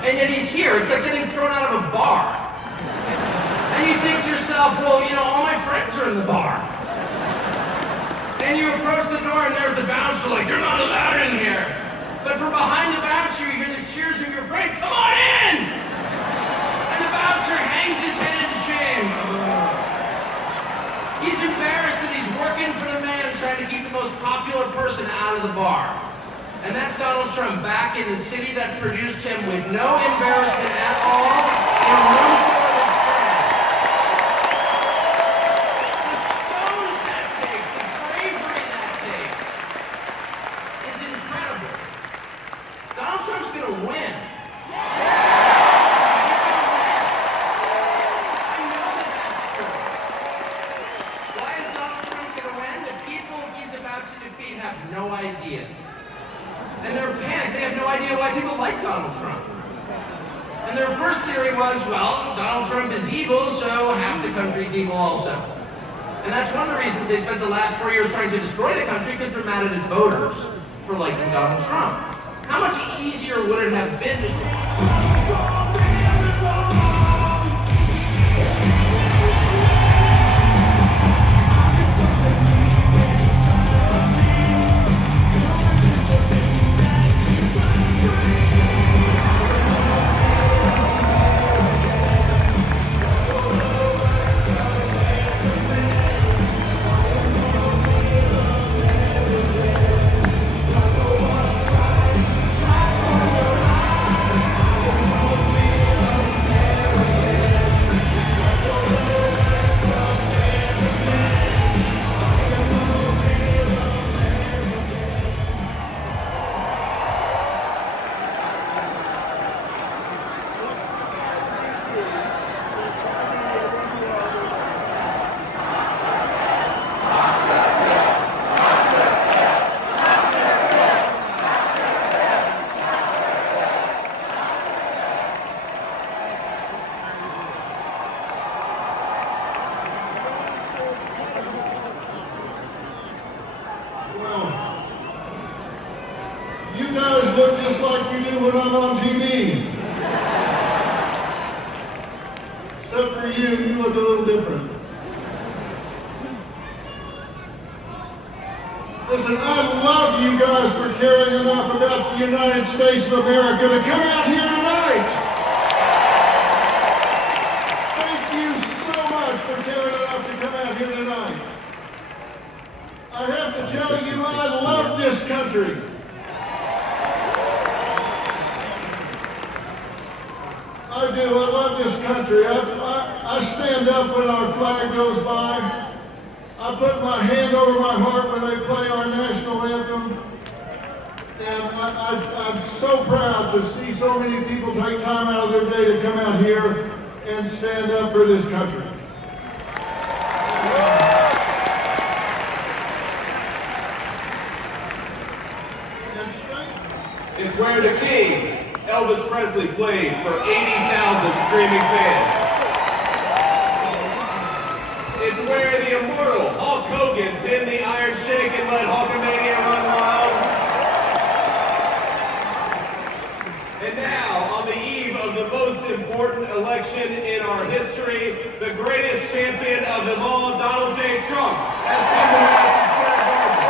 And yet he's here. It's like getting thrown out of a bar. And you think to yourself, well, you know, all my friends are in the bar. And you approach the door and there's the bouncer like, you're not allowed in here. But from behind the bouncer, you hear the cheers of your friend, come on in! And the bouncer hangs his head in shame. He's embarrassed that he's working for the man trying to keep the most popular person out of the bar. And that's Donald Trump back in the city that produced him with no embarrassment at all, in a room full of his friends. The stones that takes, the bravery that takes, is incredible. Donald Trump's gonna win. He's gonna win. I know that that's true. Why is Donald Trump gonna win? The people he's about to defeat have no idea. And they're panicked. They have no idea why people like Donald Trump. And their first theory was, well, Donald Trump is evil, so half the country's evil also. And that's one of the reasons they spent the last 4 years trying to destroy the country, because they're mad at its voters for liking Donald Trump. How much easier would it have been to... You guys look just like you do when I'm on TV. Except for you look a little different. Listen, I love you guys for caring enough about the United States of America to come out here tonight. Thank you so much for caring enough to come out here tonight. I have to tell you, I love this country. I do, I love this country. I stand up when our flag goes by. I put my hand over my heart when they play our national anthem. And I'm so proud to see so many people take time out of their day to come out here and stand up for this country. It's where the king, Elvis Presley, played for 80,000 screaming fans. It's where the immortal Hulk Hogan pinned the Iron Sheik and let Hulkamania run wild. And now, on the eve of the most important election in our history, the greatest champion of them all, Donald J. Trump, has come to Madison Square Garden.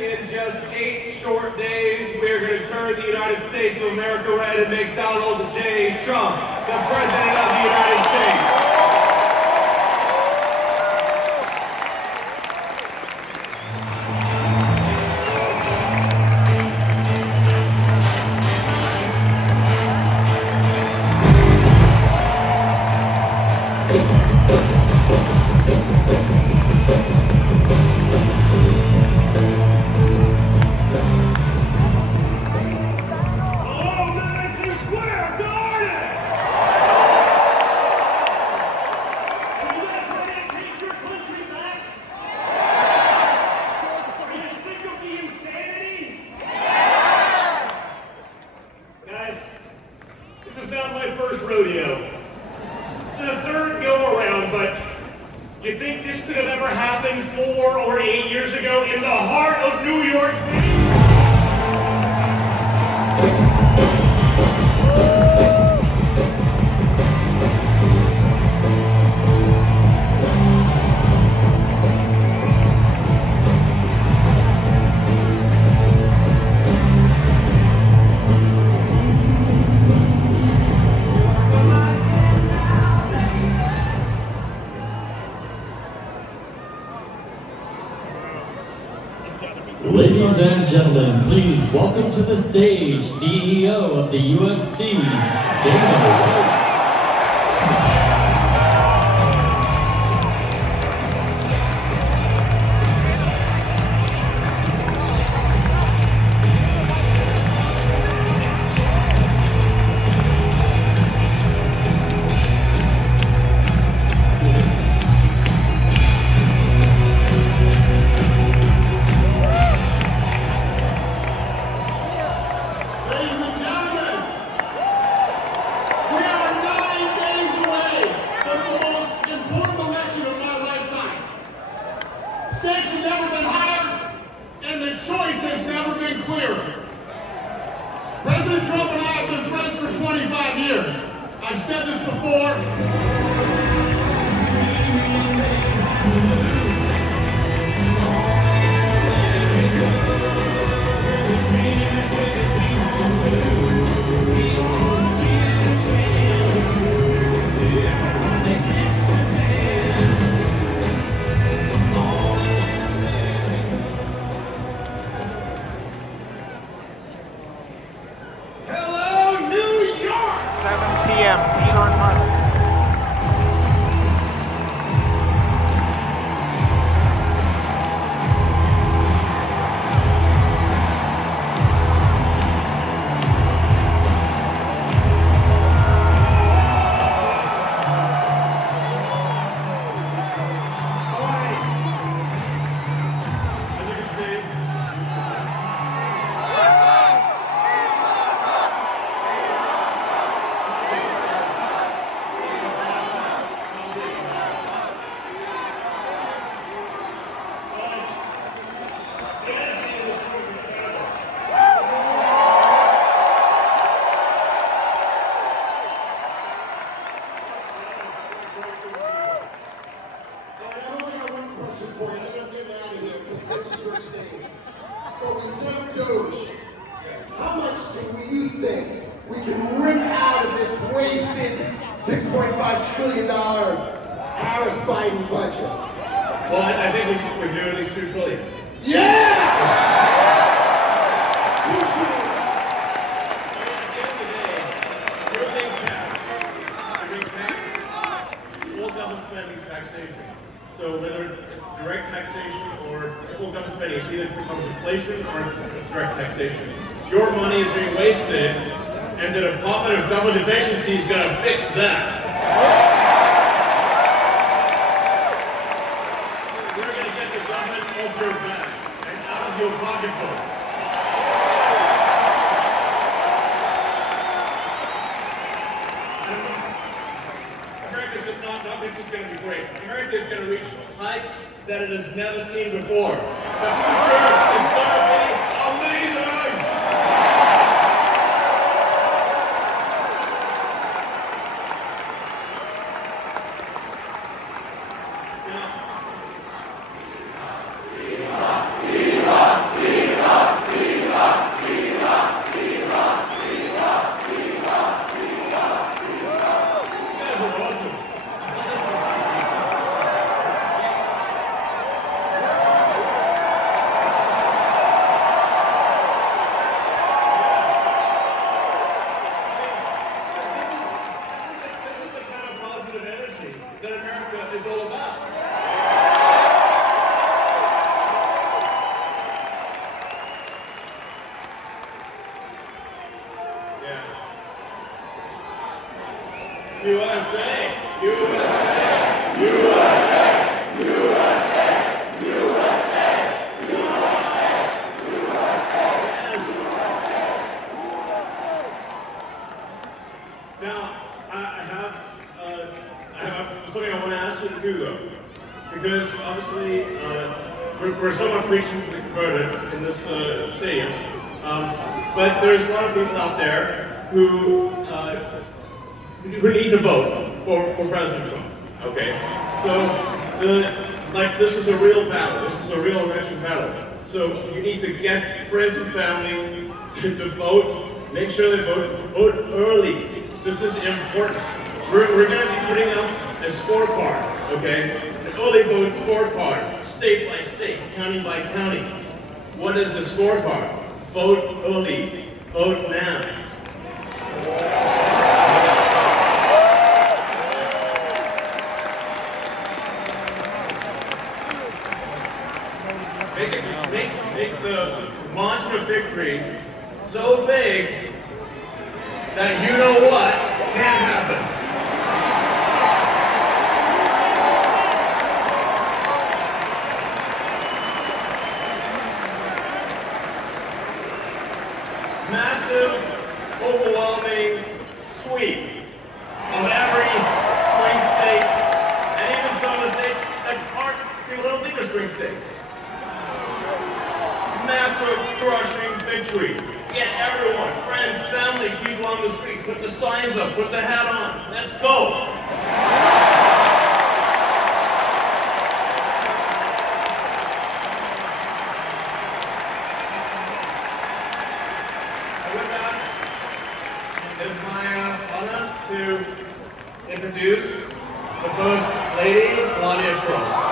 In just 8 short days, we're going to turn the United States of America red and make Donald J. Trump the President of the United States. Ladies and gentlemen, please welcome to the stage CEO of the UFC, Dana White. I've said this before. Hello, New York! 7 p.m. Elon Musk. As you can see, So I only got one question for you, then I'm getting out of here, because this is your stage. But we set up Doge. How much do you think we can rip out of this wasted $6.5 trillion Harris-Biden budget? well, I think we can do at least $2 trillion. Yeah! 2 trillion. You're being taxed. You're being taxed. All government spending is taxation. So whether it's direct taxation or all government spending, it either becomes inflation or it's direct taxation. Your money is being wasted, and the Department of Government Efficiency is going to fix that. We're going to get the government off your back and out of your pocketbook. America's just going to be great. America is going to reach heights that it has never seen before. The future is going to be amazing! You guys are awesome. This is the kind of positive energy that America is all about. Yeah. USA! USA! USA! USA! USA! Yes! Now, I have something I want to ask you to do, though. Because, obviously, we're somewhat preaching to the converted in this stadium. But there's a lot of people out there who need to vote for President Trump. Okay, so this is a real battle. This is a real election battle. So you need to get friends and family to vote. Make sure they vote early. This is important. We're going to be putting up a scorecard. Okay, an early vote scorecard, state by state, county by county. What is the scorecard? Vote early. Vote now. Make the margin of victory so big that you know what can't happen. Massive, overwhelming sweep of every swing state, and even some of the states that people don't think are swing states. Massive, crushing victory. Get everyone, friends, family, people on the street, put the signs up, put the hat on. Let's go. And with that, it's my honor to introduce the First Lady, Melania Trump.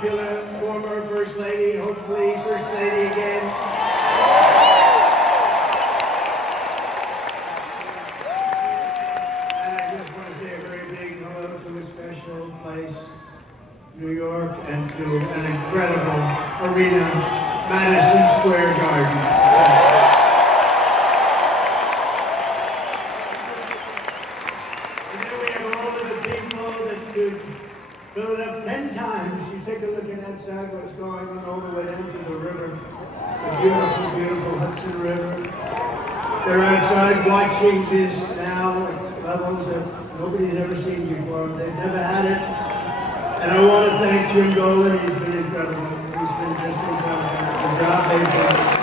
popular former First Lady, hopefully First Lady again. And I just want to say a very big hello to a special place, New York, and to an incredible arena, Madison Square Garden. Fill it up 10 times. You take a look at that side, what's going on all the way down to the river. The beautiful, beautiful Hudson River. They're outside watching this now at levels that nobody's ever seen before. They've never had it. And I want to thank Jim Dolan. He's been incredible. He's been just incredible. The job they've done.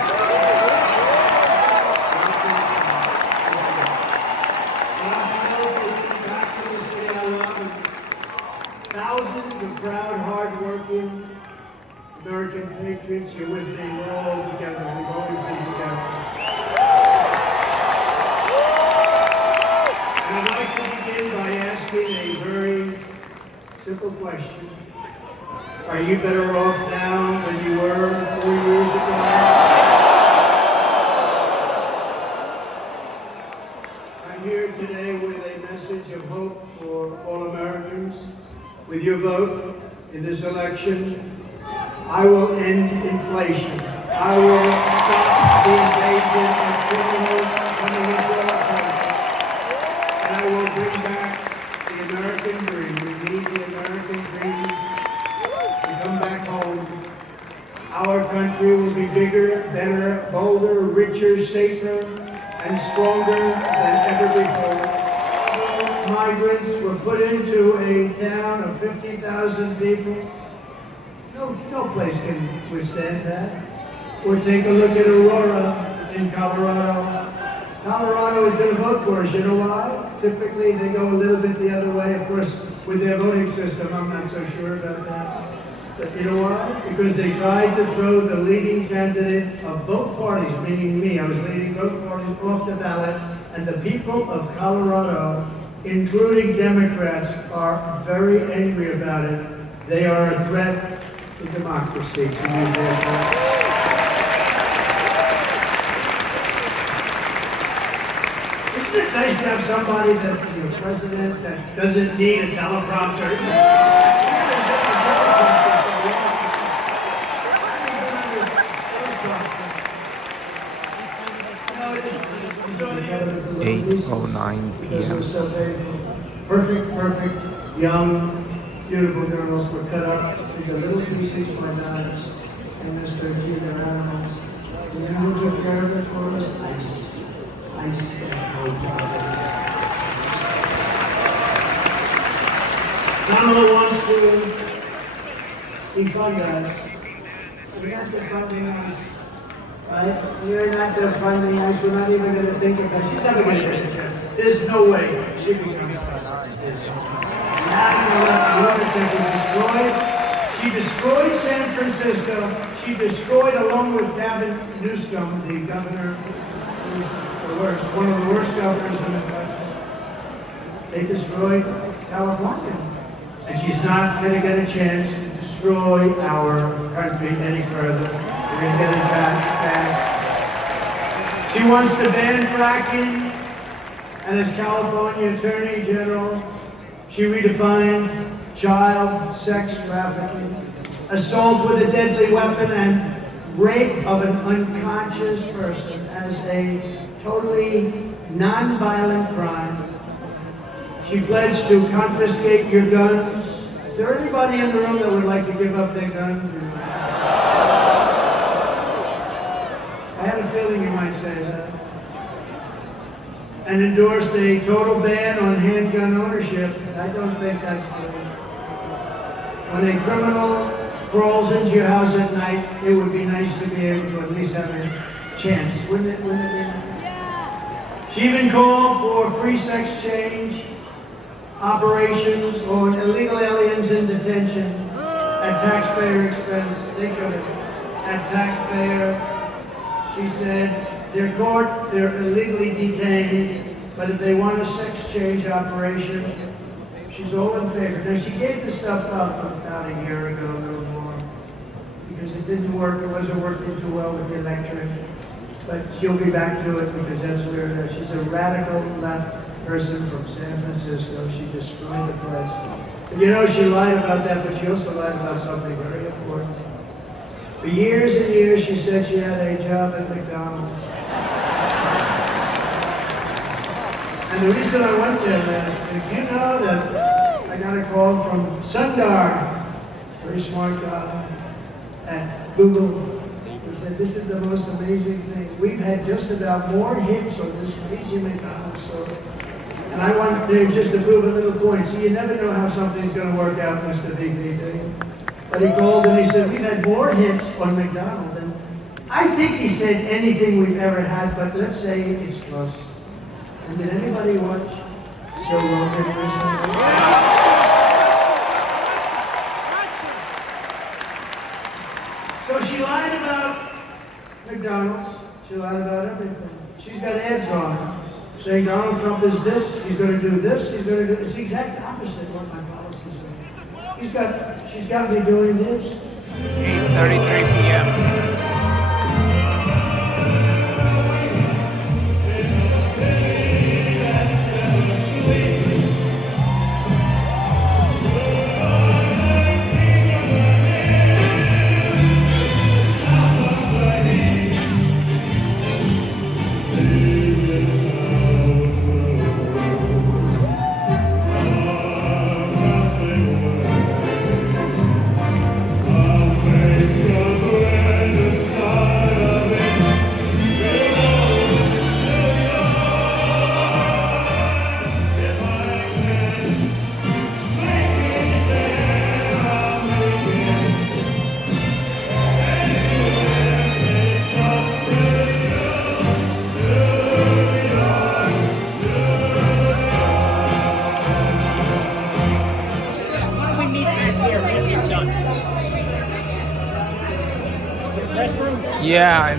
Thousands of proud, hard-working American patriots, you're with me. We're all together. We've always been together. And I'd like to begin by asking a very simple question. Are you better off now than you were 4 years ago? I'm here today with a message of hope for all Americans. With your vote in this election, I will end inflation. I will stop the invasion of criminals coming into our country. And I will bring back the American dream. We need the American dream to come back home. Our country will be bigger, better, bolder, richer, safer, and stronger than ever before. Migrants were put into a town of 50,000 people. No place can withstand that. Or take a look at Aurora in Colorado. Colorado is going to vote for us. You know why? Typically they go a little bit the other way. Of course, with their voting system, I'm not so sure about that. But you know why? Because they tried to throw the leading candidate of both parties, meaning me. I was leading both parties off the ballot. And the people of Colorado, including Democrats, are very angry about it. They are a threat to democracy, to use their term. Isn't it nice to have somebody that's your president that doesn't need a teleprompter? No, 8:09 p.m. Perfect, young, beautiful girls were cut up into little pieces by knives and Mr. Keith, their animals. And you know who took care of it for us? I said no problem. Kamala wants to defund us. We're not defunding us. Right? We're not defunding us. We're not even going to think about it. She's never going to get a chance. There's no way she becomes president. There's no way. Destroyed. She destroyed San Francisco. She destroyed, along with Gavin Newsom, the governor, who's the worst, one of the worst governors in the country. They destroyed California. And she's not going to get a chance to destroy our country any further. We're going to get it back fast. She wants to ban fracking, and as California Attorney General, she redefined child sex trafficking, assault with a deadly weapon, and rape of an unconscious person as a totally non-violent crime. She pledged to confiscate your guns. Is there anybody in the room that would like to give up their gun to? I had a feeling you might say that. And endorsed a total ban on handgun ownership. I don't think that's good. When a criminal crawls into your house at night, it would be nice to be able to at least have a chance, wouldn't it? Yeah. She even called for free sex change operations on illegal aliens in detention at taxpayer expense. Think of it. At taxpayer, she said, they're caught, they're illegally detained, but if they want a sex change operation, she's all in favor. Now, she gave this stuff up about a year ago, a little more. because it didn't work. It wasn't working too well with the electorate. But she'll be back to it because that's where she's a radical left person from San Francisco. She destroyed the place. And you know, she lied about that, but she also lied about something very important. For years and years, she said she had a job at McDonald's. And the reason I went there last week, you know that I got a call from Sundar, very smart guy, at Google. He said, this is the most amazing thing. We've had just about more hits on this crazy McDonald's story. And I want there just to prove a little point. See, you never know how something's going to work out, Mr. VP, do you? But he called and he said, we've had more hits on McDonald's than I think he said anything we've ever had, but let's say it's close. And did anybody watch Joe Rogan recently? So she lied about McDonald's. She lied about everything. She's got ads on saying Donald Trump is this, he's going to do this, he's going to do. It's the exact opposite of what my policies are. She's got me doing this. 8:33 p.m. Yeah.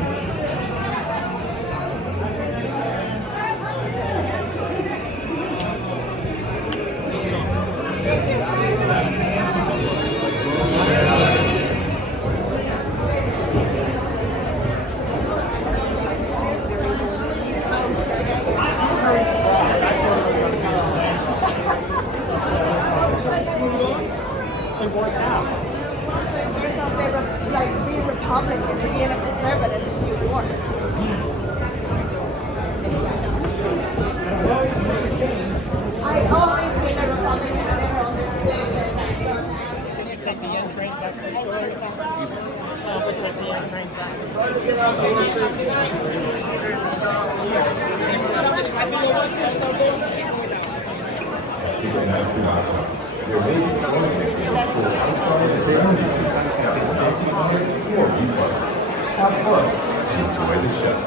Enjoy the show.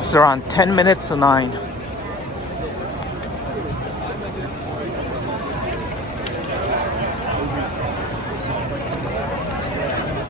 It's around 10 minutes to 9.